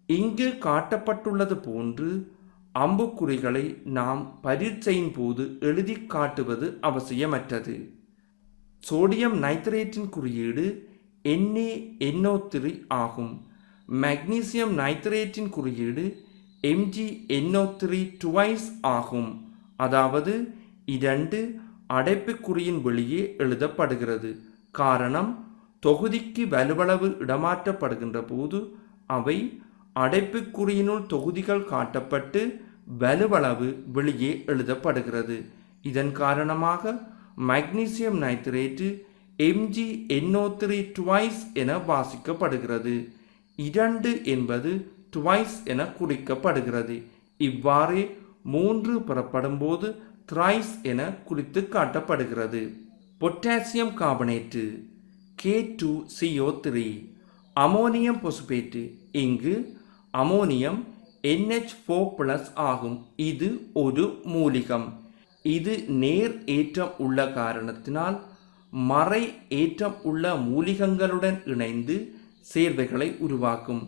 இங்கு காட்டப்பட்டுள்ளது போன்று அம்புக்குறிகளை நாம் பரீட்சையின் போது எழுதி காட்டுவது அவசியமற்றது. சோடியம் நைட்ரேட்டின் குறியீடு NaNO3 ஆகும். மக்னீசியம் நைட்ரேட்டின் குறியீடு MgNO3 ஆகும். அதாவது 2 அடைப்புக்குறியின் வெளியே எழுதப்படுகிறது. காரணம், தொகுதிக்கு வலுவளவு இடமாற்றப்படுகின்ற போது அவை அடைப்புக்குறியினுள் தொகுதிகள் காட்டப்பட்டு வலுவளவு வெளியே எழுதப்படுகிறது. இதன் காரணமாக மக்னீசியம் நைட்ரேட்டு MgNO3 ட்வைஸ் என வாசிக்கப்படுகிறது. 2 என்பது ட்வைஸ் என குறிக்கப்படுகிறது. இவ்வாறே 3 பெறப்படும் போது த்ரைஸ் என குறித்து காட்டப்படுகிறது. Potassium carbonate K2CO3 ammonium phosphate. இங்கு அமோனியம் NH4+ ஆகும். இது ஒரு மூலிகம். இது நேர் ஏற்றம் உள்ள காரணத்தினால் மறை ஏற்றம் உள்ள மூலிகங்களுடன் இணைந்து சேர்வைகளை உருவாக்கும்.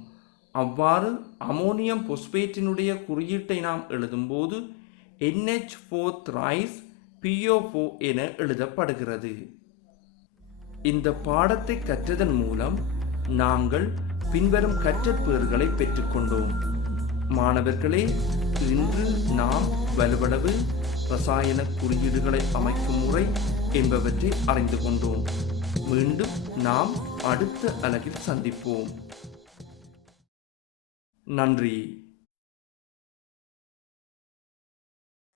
அவ்வாறு அமோனியம் பொஸ்பேட்டினுடைய குறியீட்டை நாம் எழுதும்போது NH4 த்ரைஸ் PO4 என எழுதப்படுகிறது. இந்த பாடத்தை கற்றதன் மூலம் நாங்கள் பின்வரும் கற்றற்பேறுகளை பெற்றுக்கொண்டோம். மாணவர்களே, இன்று நாம் வலுவளவு, ரசாயன குறியீடுகளை அமைக்கும் முறை என்பவற்றை அறிந்து கொண்டோம். மீண்டும் நாம் அடுத்த அலகில் சந்திப்போம். நன்றி.